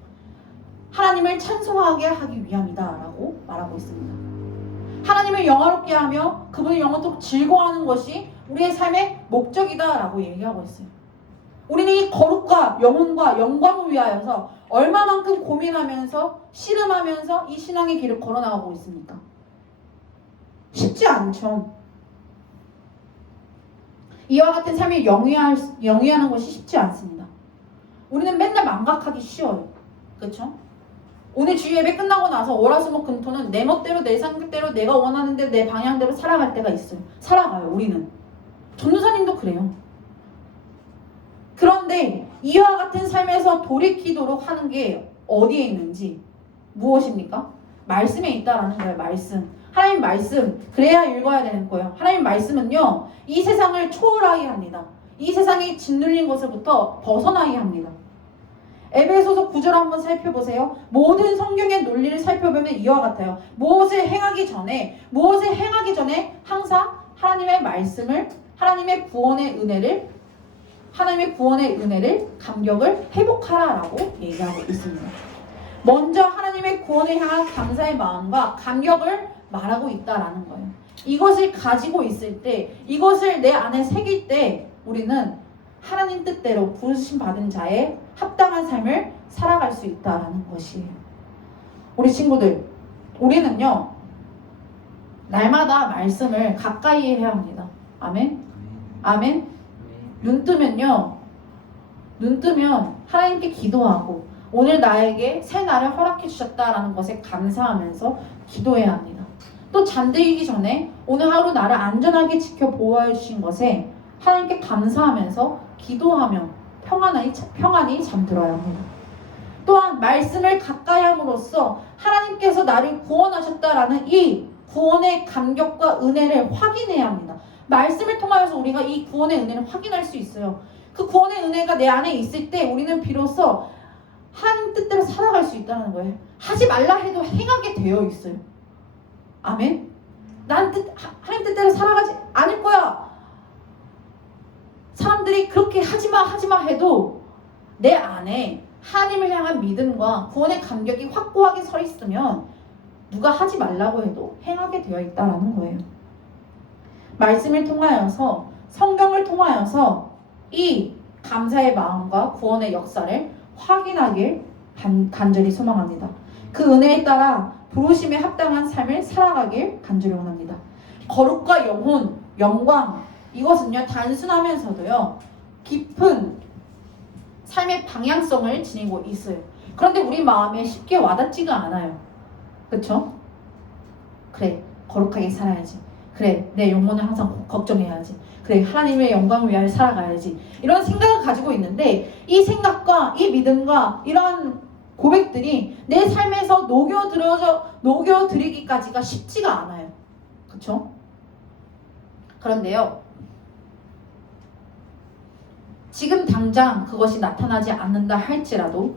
하나님을 찬송하게 하기 위함이다 라고 말하고 있습니다. 하나님을 영화롭게 하며 그분을 영원토록 즐거워하는 것이 우리의 삶의 목적이다 라고 얘기하고 있어요. 우리는 이 거룩과 영혼과 영광을 위하여서 얼마만큼 고민하면서 씨름하면서 이 신앙의 길을 걸어나가고 있습니까? 쉽지 않죠. 이와 같은 삶을 영위하는 것이 쉽지 않습니다. 우리는 맨날 망각하기 쉬워요. 그렇죠? 오늘 주일 예배 끝나고 나서 월화수목금토는 내 멋대로 내 생각대로 내가 원하는 대로 내 방향대로 살아갈 때가 있어요. 살아가요. 우리는. 전도사님도 그래요. 그런데 이와 같은 삶에서 돌이키도록 하는 게 어디에 있는지 무엇입니까? 말씀에 있다라는 거예요. 말씀. 하나님 말씀. 그래야 읽어야 되는 거예요. 하나님 말씀은요, 이 세상을 초월하게 합니다. 이 세상이 짓눌린 것으로부터 벗어나게 합니다. 에베소서 9절 한번 살펴보세요. 모든 성경의 논리를 살펴보면 이와 같아요. 무엇을 행하기 전에 항상 하나님의 말씀을, 하나님의 구원의 은혜를 감격을 회복하라라고 얘기하고 있습니다. 먼저 하나님의 구원을 향한 감사의 마음과 감격을 말하고 있다라는 거예요. 이것을 가지고 있을 때, 이것을 내 안에 새길 때 우리는 하나님 뜻대로 부르심 받은 자의 합당한 삶을 살아갈 수 있다라는 것이에요. 우리 친구들, 우리는요, 날마다 말씀을 가까이 해야 합니다. 아멘? 아멘? 눈 뜨면 하나님께 기도하고 오늘 나에게 새 날을 허락해 주셨다라는 것에 감사하면서 기도해야 합니다. 또 잠들기 전에 오늘 하루 나를 안전하게 지켜 보호해 주신 것에 하나님께 감사하면서 기도하며 평안히 잠들어야 합니다. 또한 말씀을 가까이 함으로써 하나님께서 나를 구원하셨다라는 이 구원의 감격과 은혜를 확인해야 합니다. 말씀을 통하여서 우리가 이 구원의 은혜를 확인할 수 있어요. 그 구원의 은혜가 내 안에 있을 때 우리는 비로소 하나님 뜻대로 살아갈 수 있다는 거예요. 하지 말라 해도 행하게 되어 있어요. 아멘. 하나님 뜻대로 살아가지 않을 거야. 사람들이 그렇게 하지마 해도 내 안에 하나님을 향한 믿음과 구원의 감격이 확고하게 서 있으면 누가 하지 말라고 해도 행하게 되어 있다라는 거예요. 말씀을 통하여서, 성경을 통하여서 이 감사의 마음과 구원의 역사를 확인하길 간절히 소망합니다. 그 은혜에 따라 부르심에 합당한 삶을 살아가길 간절히 원합니다. 거룩과 영광, 이것은요 단순하면서도요 깊은 삶의 방향성을 지니고 있어요. 그런데 우리 마음에 쉽게 와닿지가 않아요. 그렇죠? 그래, 거룩하게 살아야지. 그래, 내 영혼을 항상 걱정해야지. 그래, 하나님의 영광을 위하여 살아가야지. 이런 생각을 가지고 있는데 이 생각과 이 믿음과 이런 고백들이 내 삶에서 녹여들이기까지가 쉽지가 않아요. 그렇죠? 그런데요, 지금 당장 그것이 나타나지 않는다 할지라도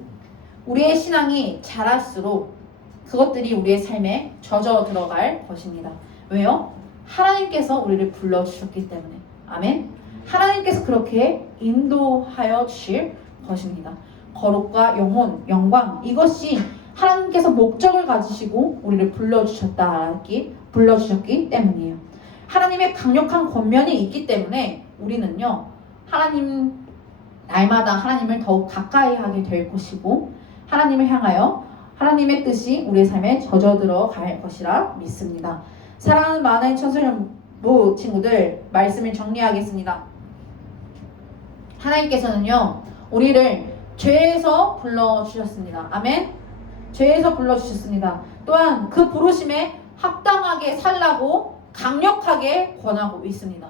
우리의 신앙이 자랄수록 그것들이 우리의 삶에 젖어 들어갈 것입니다. 왜요? 하나님께서 우리를 불러주셨기 때문에. 아멘. 하나님께서 그렇게 인도하여 주실 것입니다. 거룩과 영광, 이것이 하나님께서 목적을 가지시고 우리를 불러주셨기 때문이에요. 하나님의 강력한 권면이 있기 때문에 우리는요, 날마다 하나님을 더욱 가까이 하게 될 것이고, 하나님을 향하여 하나님의 뜻이 우리의 삶에 젖어 들어갈 것이라 믿습니다. 사랑하는 많은 청소년부 친구들, 말씀을 정리하겠습니다. 하나님께서는요, 우리를 죄에서 불러주셨습니다. 아멘. 죄에서 불러주셨습니다. 또한 그 부르심에 합당하게 살라고 강력하게 권하고 있습니다.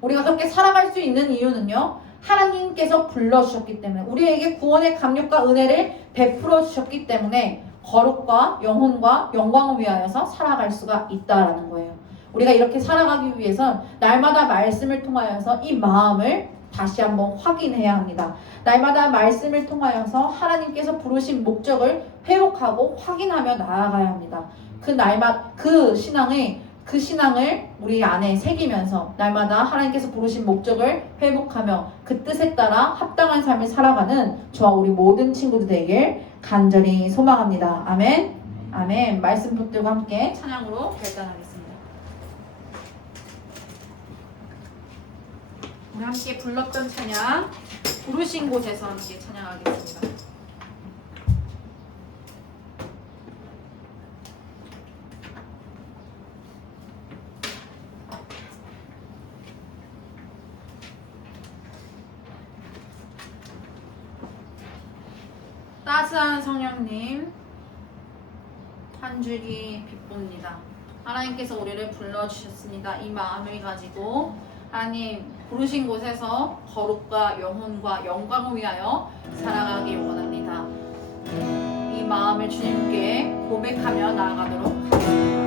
우리가 그렇게 살아갈 수 있는 이유는요, 하나님께서 불러주셨기 때문에, 우리에게 구원의 감격과 은혜를 베풀어 주셨기 때문에 거룩과 영광을 위하여서 살아갈 수가 있다라는 거예요. 우리가 이렇게 살아가기 위해선 날마다 말씀을 통하여서 이 마음을 다시 한번 확인해야 합니다. 날마다 말씀을 통하여서 하나님께서 부르신 목적을 회복하고 확인하며 나아가야 합니다. 그 신앙을 우리 안에 새기면서 날마다 하나님께서 부르신 목적을 회복하며 그 뜻에 따라 합당한 삶을 살아가는 저와 우리 모든 친구들 되길 간절히 소망합니다. 아멘. 아멘. 말씀 붙들고 함께 찬양으로 결단하겠습니다. 우리 함께 불렀던 찬양, 부르신 곳에서 함께 찬양하겠습니다. 따스한 성령님, 한 줄기 빛봅니다. 하나님께서 우리를 불러주셨습니다. 이 마음을 가지고 하나님 부르신 곳에서 거룩과 영광을 위하여 살아가길 원합니다. 이 마음을 주님께 고백하며 나아가도록 하겠습니다.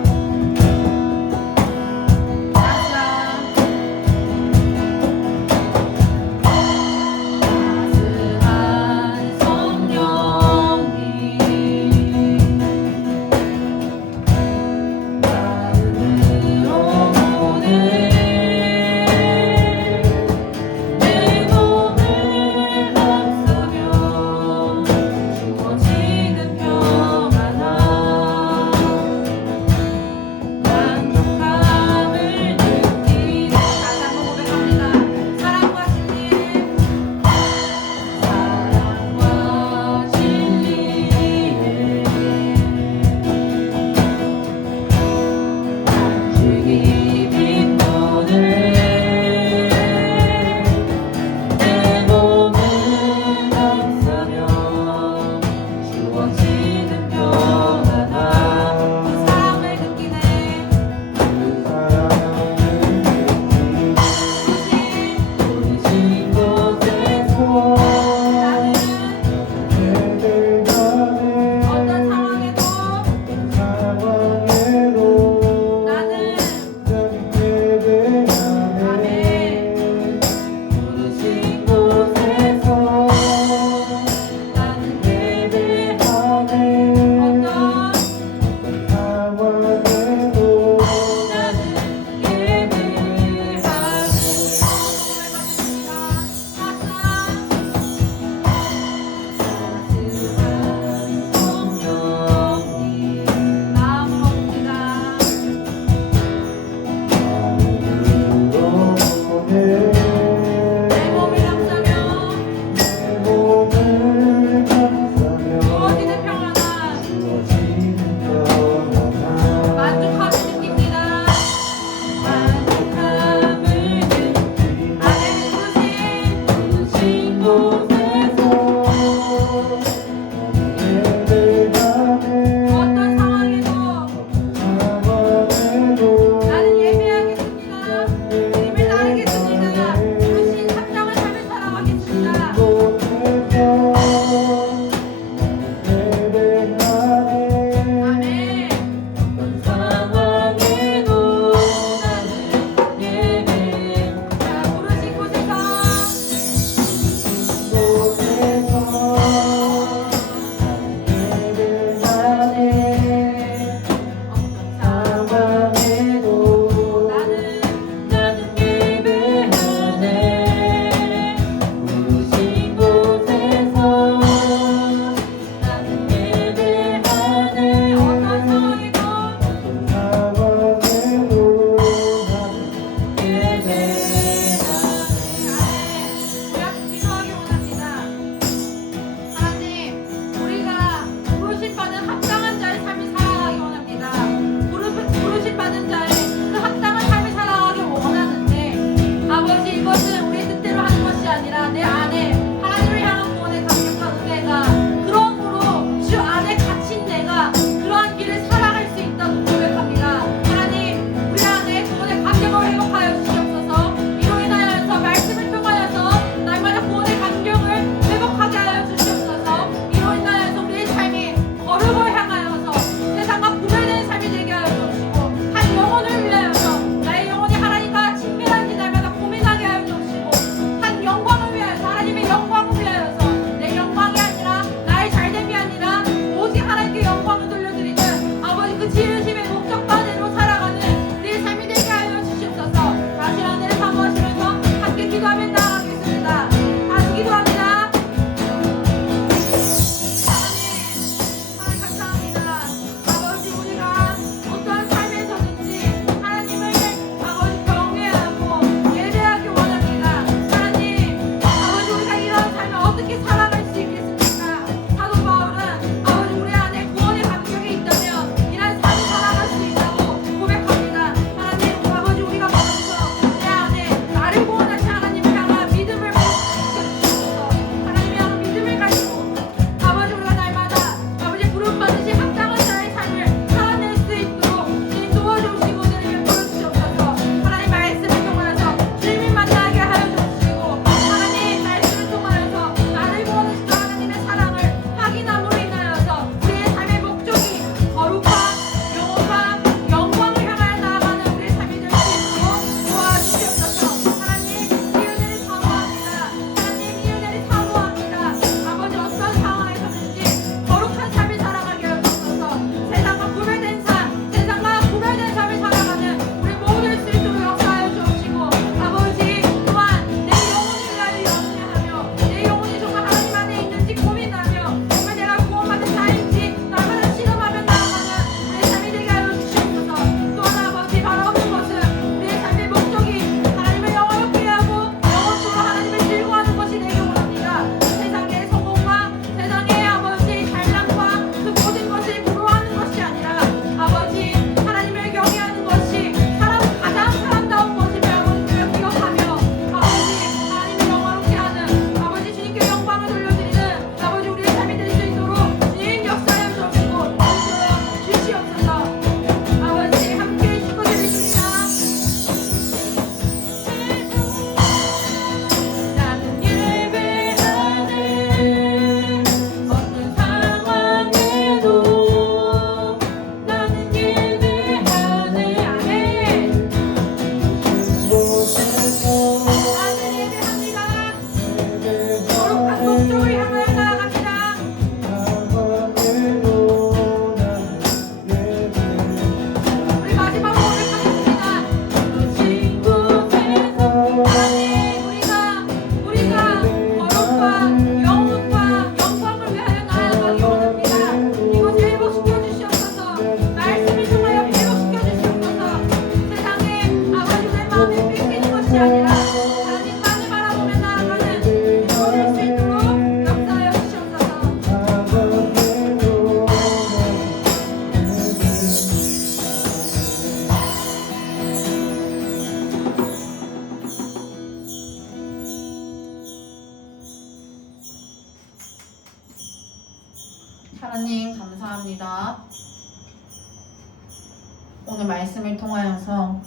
오늘 말씀을 통하여서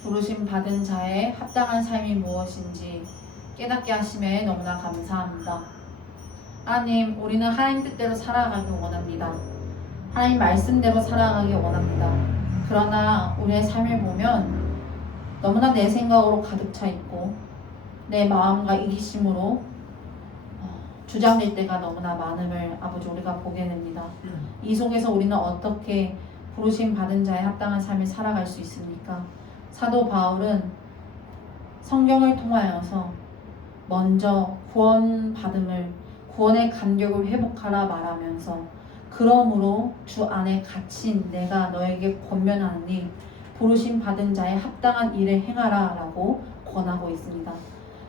부르심 받은 자의 합당한 삶이 무엇인지 깨닫게 하심에 너무나 감사합니다. 하나님, 우리는 하나님 뜻대로 살아가기 원합니다. 하나님 말씀대로 살아가기 원합니다. 그러나 우리의 삶을 보면 너무나 내 생각으로 가득 차 있고 내 마음과 이기심으로 주장될 때가 너무나 많음을 아버지 우리가 보게 됩니다. 이 속에서 우리는 어떻게 부르심 받은 자의 합당한 삶을 살아갈 수 있습니까? 사도 바울은 성경을 통하여서 먼저 구원의 감격을 회복하라 말하면서 그러므로 주 안에 갇힌 내가 너에게 권면하노니 부르심 받은 자의 합당한 일을 행하라 라고 권하고 있습니다.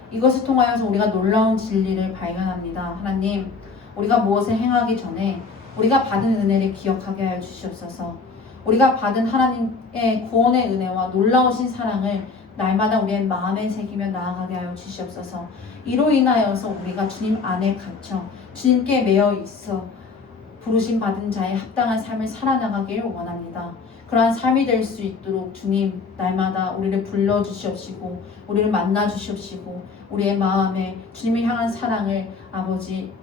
이것을 통하여서 우리가 놀라운 진리를 발견합니다. 하나님, 우리가 무엇을 행하기 전에 우리가 받은 은혜를 기억하게 하여 주시옵소서. 우리가 받은 하나님의 구원의 은혜와 놀라우신 사랑을 날마다 우리의 마음에 새기며 나아가게 하여 주시옵소서. 이로 인하여서 우리가 주님 안에 갇혀 주님께 매여 있어 부르심 받은 자의 합당한 삶을 살아나가길 원합니다. 그러한 삶이 될 수 있도록 주님 날마다 우리를 불러주시옵시고 우리를 만나주시옵시고 우리의 마음에 주님을 향한 사랑을 아버지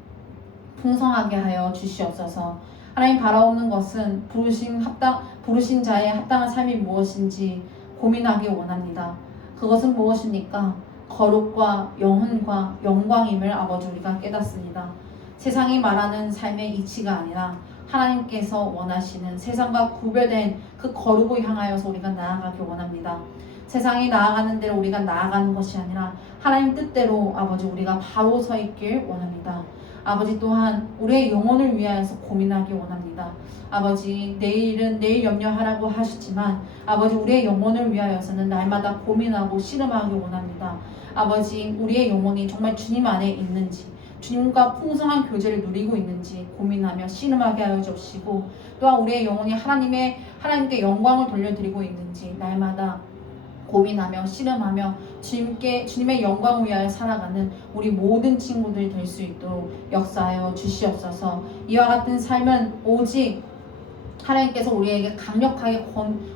풍성하게 하여 주시옵소서. 하나님, 바라옵는 것은 부르신 자의 합당한 삶이 무엇인지 고민하기 원합니다. 그것은 무엇입니까? 거룩과 영혼과 영광임을 아버지 우리가 깨닫습니다. 세상이 말하는 삶의 이치가 아니라 하나님께서 원하시는 세상과 구별된 그 거룩을 향하여서 우리가 나아가기 원합니다. 세상이 나아가는 대로 우리가 나아가는 것이 아니라 하나님 뜻대로 아버지 우리가 바로 서 있길 원합니다. 아버지 또한 우리의 영혼을 위하여서 고민하기 원합니다. 아버지, 내일은 내일 염려하라고 하시지만 아버지 우리의 영혼을 위하여서는 날마다 고민하고 씨름하기 원합니다. 아버지, 우리의 영혼이 정말 주님 안에 있는지 주님과 풍성한 교제를 누리고 있는지 고민하며 씨름하게 하여 주시고 또한 우리의 영혼이 하나님께 영광을 돌려드리고 있는지 날마다 고민하며 씨름하며 주님의 영광을 위하여 살아가는 우리 모든 친구들이 될 수 있도록 역사하여 주시옵소서. 이와 같은 삶은 오직 하나님께서 우리에게 강력하게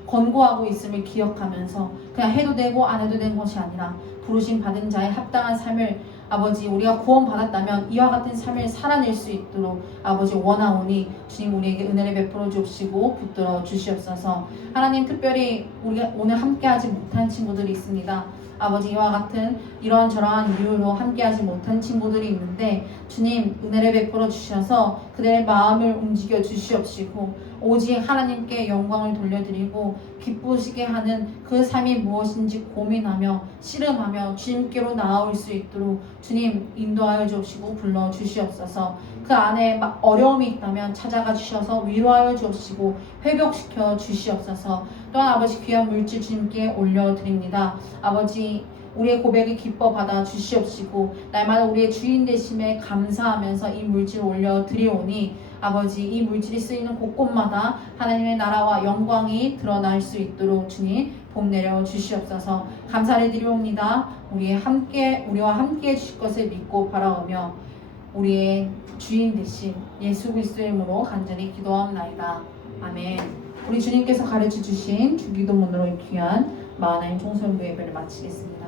권고하고 있음을 기억하면서 그냥 해도 되고 안 해도 되는 것이 아니라 부르심 받은 자의 합당한 삶을 아버지 우리가 구원받았다면 이와 같은 삶을 살아낼 수 있도록 아버지 원하오니 주님 우리에게 은혜를 베풀어 주시고 붙들어 주시옵소서. 하나님, 특별히 우리가 오늘 함께하지 못한 친구들이 있습니다. 아버지, 이와 같은 이러한 이유로 함께하지 못한 친구들이 있는데 주님 은혜를 베풀어 주셔서 그들의 마음을 움직여 주시옵시고 오직 하나님께 영광을 돌려드리고 기쁘시게 하는 그 삶이 무엇인지 고민하며 씨름하며 주님께로 나아올 수 있도록 주님 인도하여 주시고 불러 주시옵소서. 그 안에 어려움이 있다면 찾아가 주셔서 위로하여 주시고 회복시켜 주시옵소서. 또한 아버지 귀한 물질 주님께 올려드립니다. 아버지, 우리의 고백을 기뻐 받아 주시옵시고 날마다 우리의 주인 되심에 감사하면서 이 물질을 올려드리오니 아버지, 이 물질이 쓰이는 곳곳마다 하나님의 나라와 영광이 드러날 수 있도록 주님 복 내려 주시옵소서. 감사를 드리옵니다. 우리와 함께 해주실 것을 믿고 바라오며 우리의 주인 되신 예수 그리스도의 이름으로 간절히 기도하옵나이다. 아멘. 우리 주님께서 가르쳐 주신 주기도문으로 귀한 마하나임 총선부 예배를 마치겠습니다.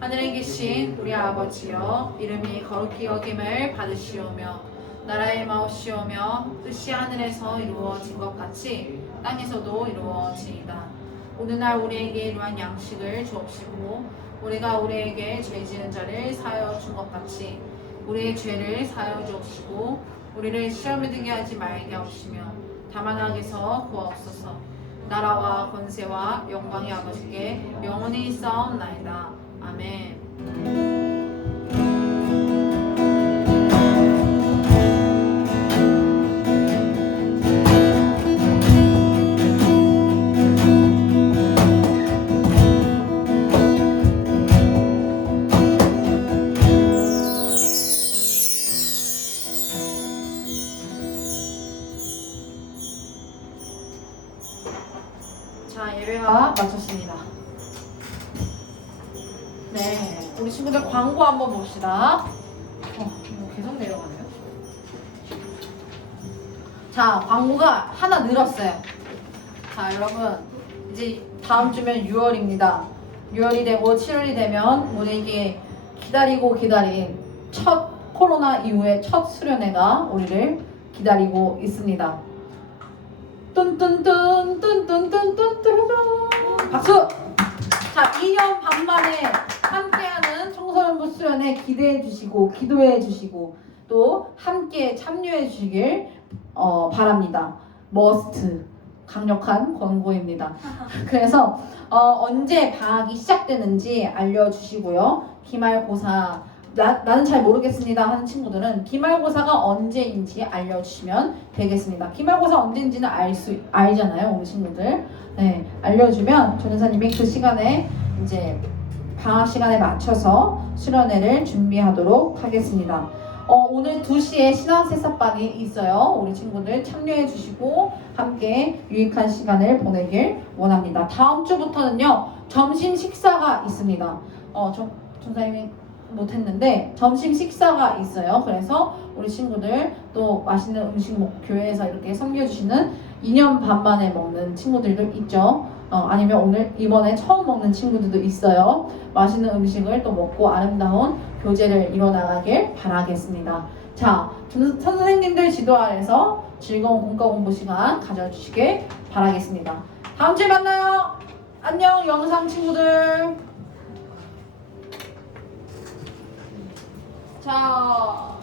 하늘에 계신 우리 아버지여, 이름이 거룩히 여김을 받으시오며 나라의 마옵시오며 뜻이 하늘에서 이루어진 것 같이 땅에서도 이루어지이다. 오늘날 우리에게 이러한 양식을 주옵시고 우리가 우리에게 죄 지은 자를 사하여 준 것 같이 우리의 죄를 사하여 주옵시고 우리를 시험에 들게 하지 말게 하옵시며 다만 악에서 구하옵소서. 나라와 권세와 영광의 아버지께 영원히 있사옵나이다. 아멘. 자, 예배가 마쳤습니다. 네, 우리 친구들 광고 한번 봅시다. 이거 계속 내려가네요. 자, 광고가 하나 늘었어요. 자, 여러분 이제 다음 주면 6월입니다. 6월이 되고 7월이 되면 우리에게 기다리고 기다린 첫 코로나 이후의 첫 수련회가 우리를 기다리고 있습니다. 뚠뚠뚠 뚠뚠뚠뚠 뚜루루 박수! 자, 2년 반 만에 함께하는 청소년부 수련회 기대해 주시고 기도해 주시고 또 함께 참여해 주시길 바랍니다. 머스트 강력한 권고입니다. 그래서 언제 방학이 시작되는지 알려주시고요. 기말고사 나는 잘 모르겠습니다 하는 친구들은 기말고사가 언제인지 알려주시면 되겠습니다. 기말고사 언제인지는 알잖아요, 우리 친구들. 네, 알려주면 조연사님이 그 시간에 이제 방학 시간에 맞춰서 수련회를 준비하도록 하겠습니다. 오늘 2시에 신앙새싹반이 있어요. 우리 친구들 참여해 주시고 함께 유익한 시간을 보내길 원합니다. 다음 주부터는요, 점심 식사가 있습니다. 전사님이 못했는데 점심 식사가 있어요. 그래서 우리 친구들 또 맛있는 음식 교회에서 이렇게 섬겨주시는 2년 반 만에 먹는 친구들도 있죠. 아니면 오늘 이번에 처음 먹는 친구들도 있어요. 맛있는 음식을 또 먹고 아름다운 교제를 이뤄나가길 바라겠습니다. 자, 선생님들 지도 아래서 즐거운 공과 공부 시간 가져주시길 바라겠습니다. 다음 주에 만나요. 안녕, 영상 친구들. 자.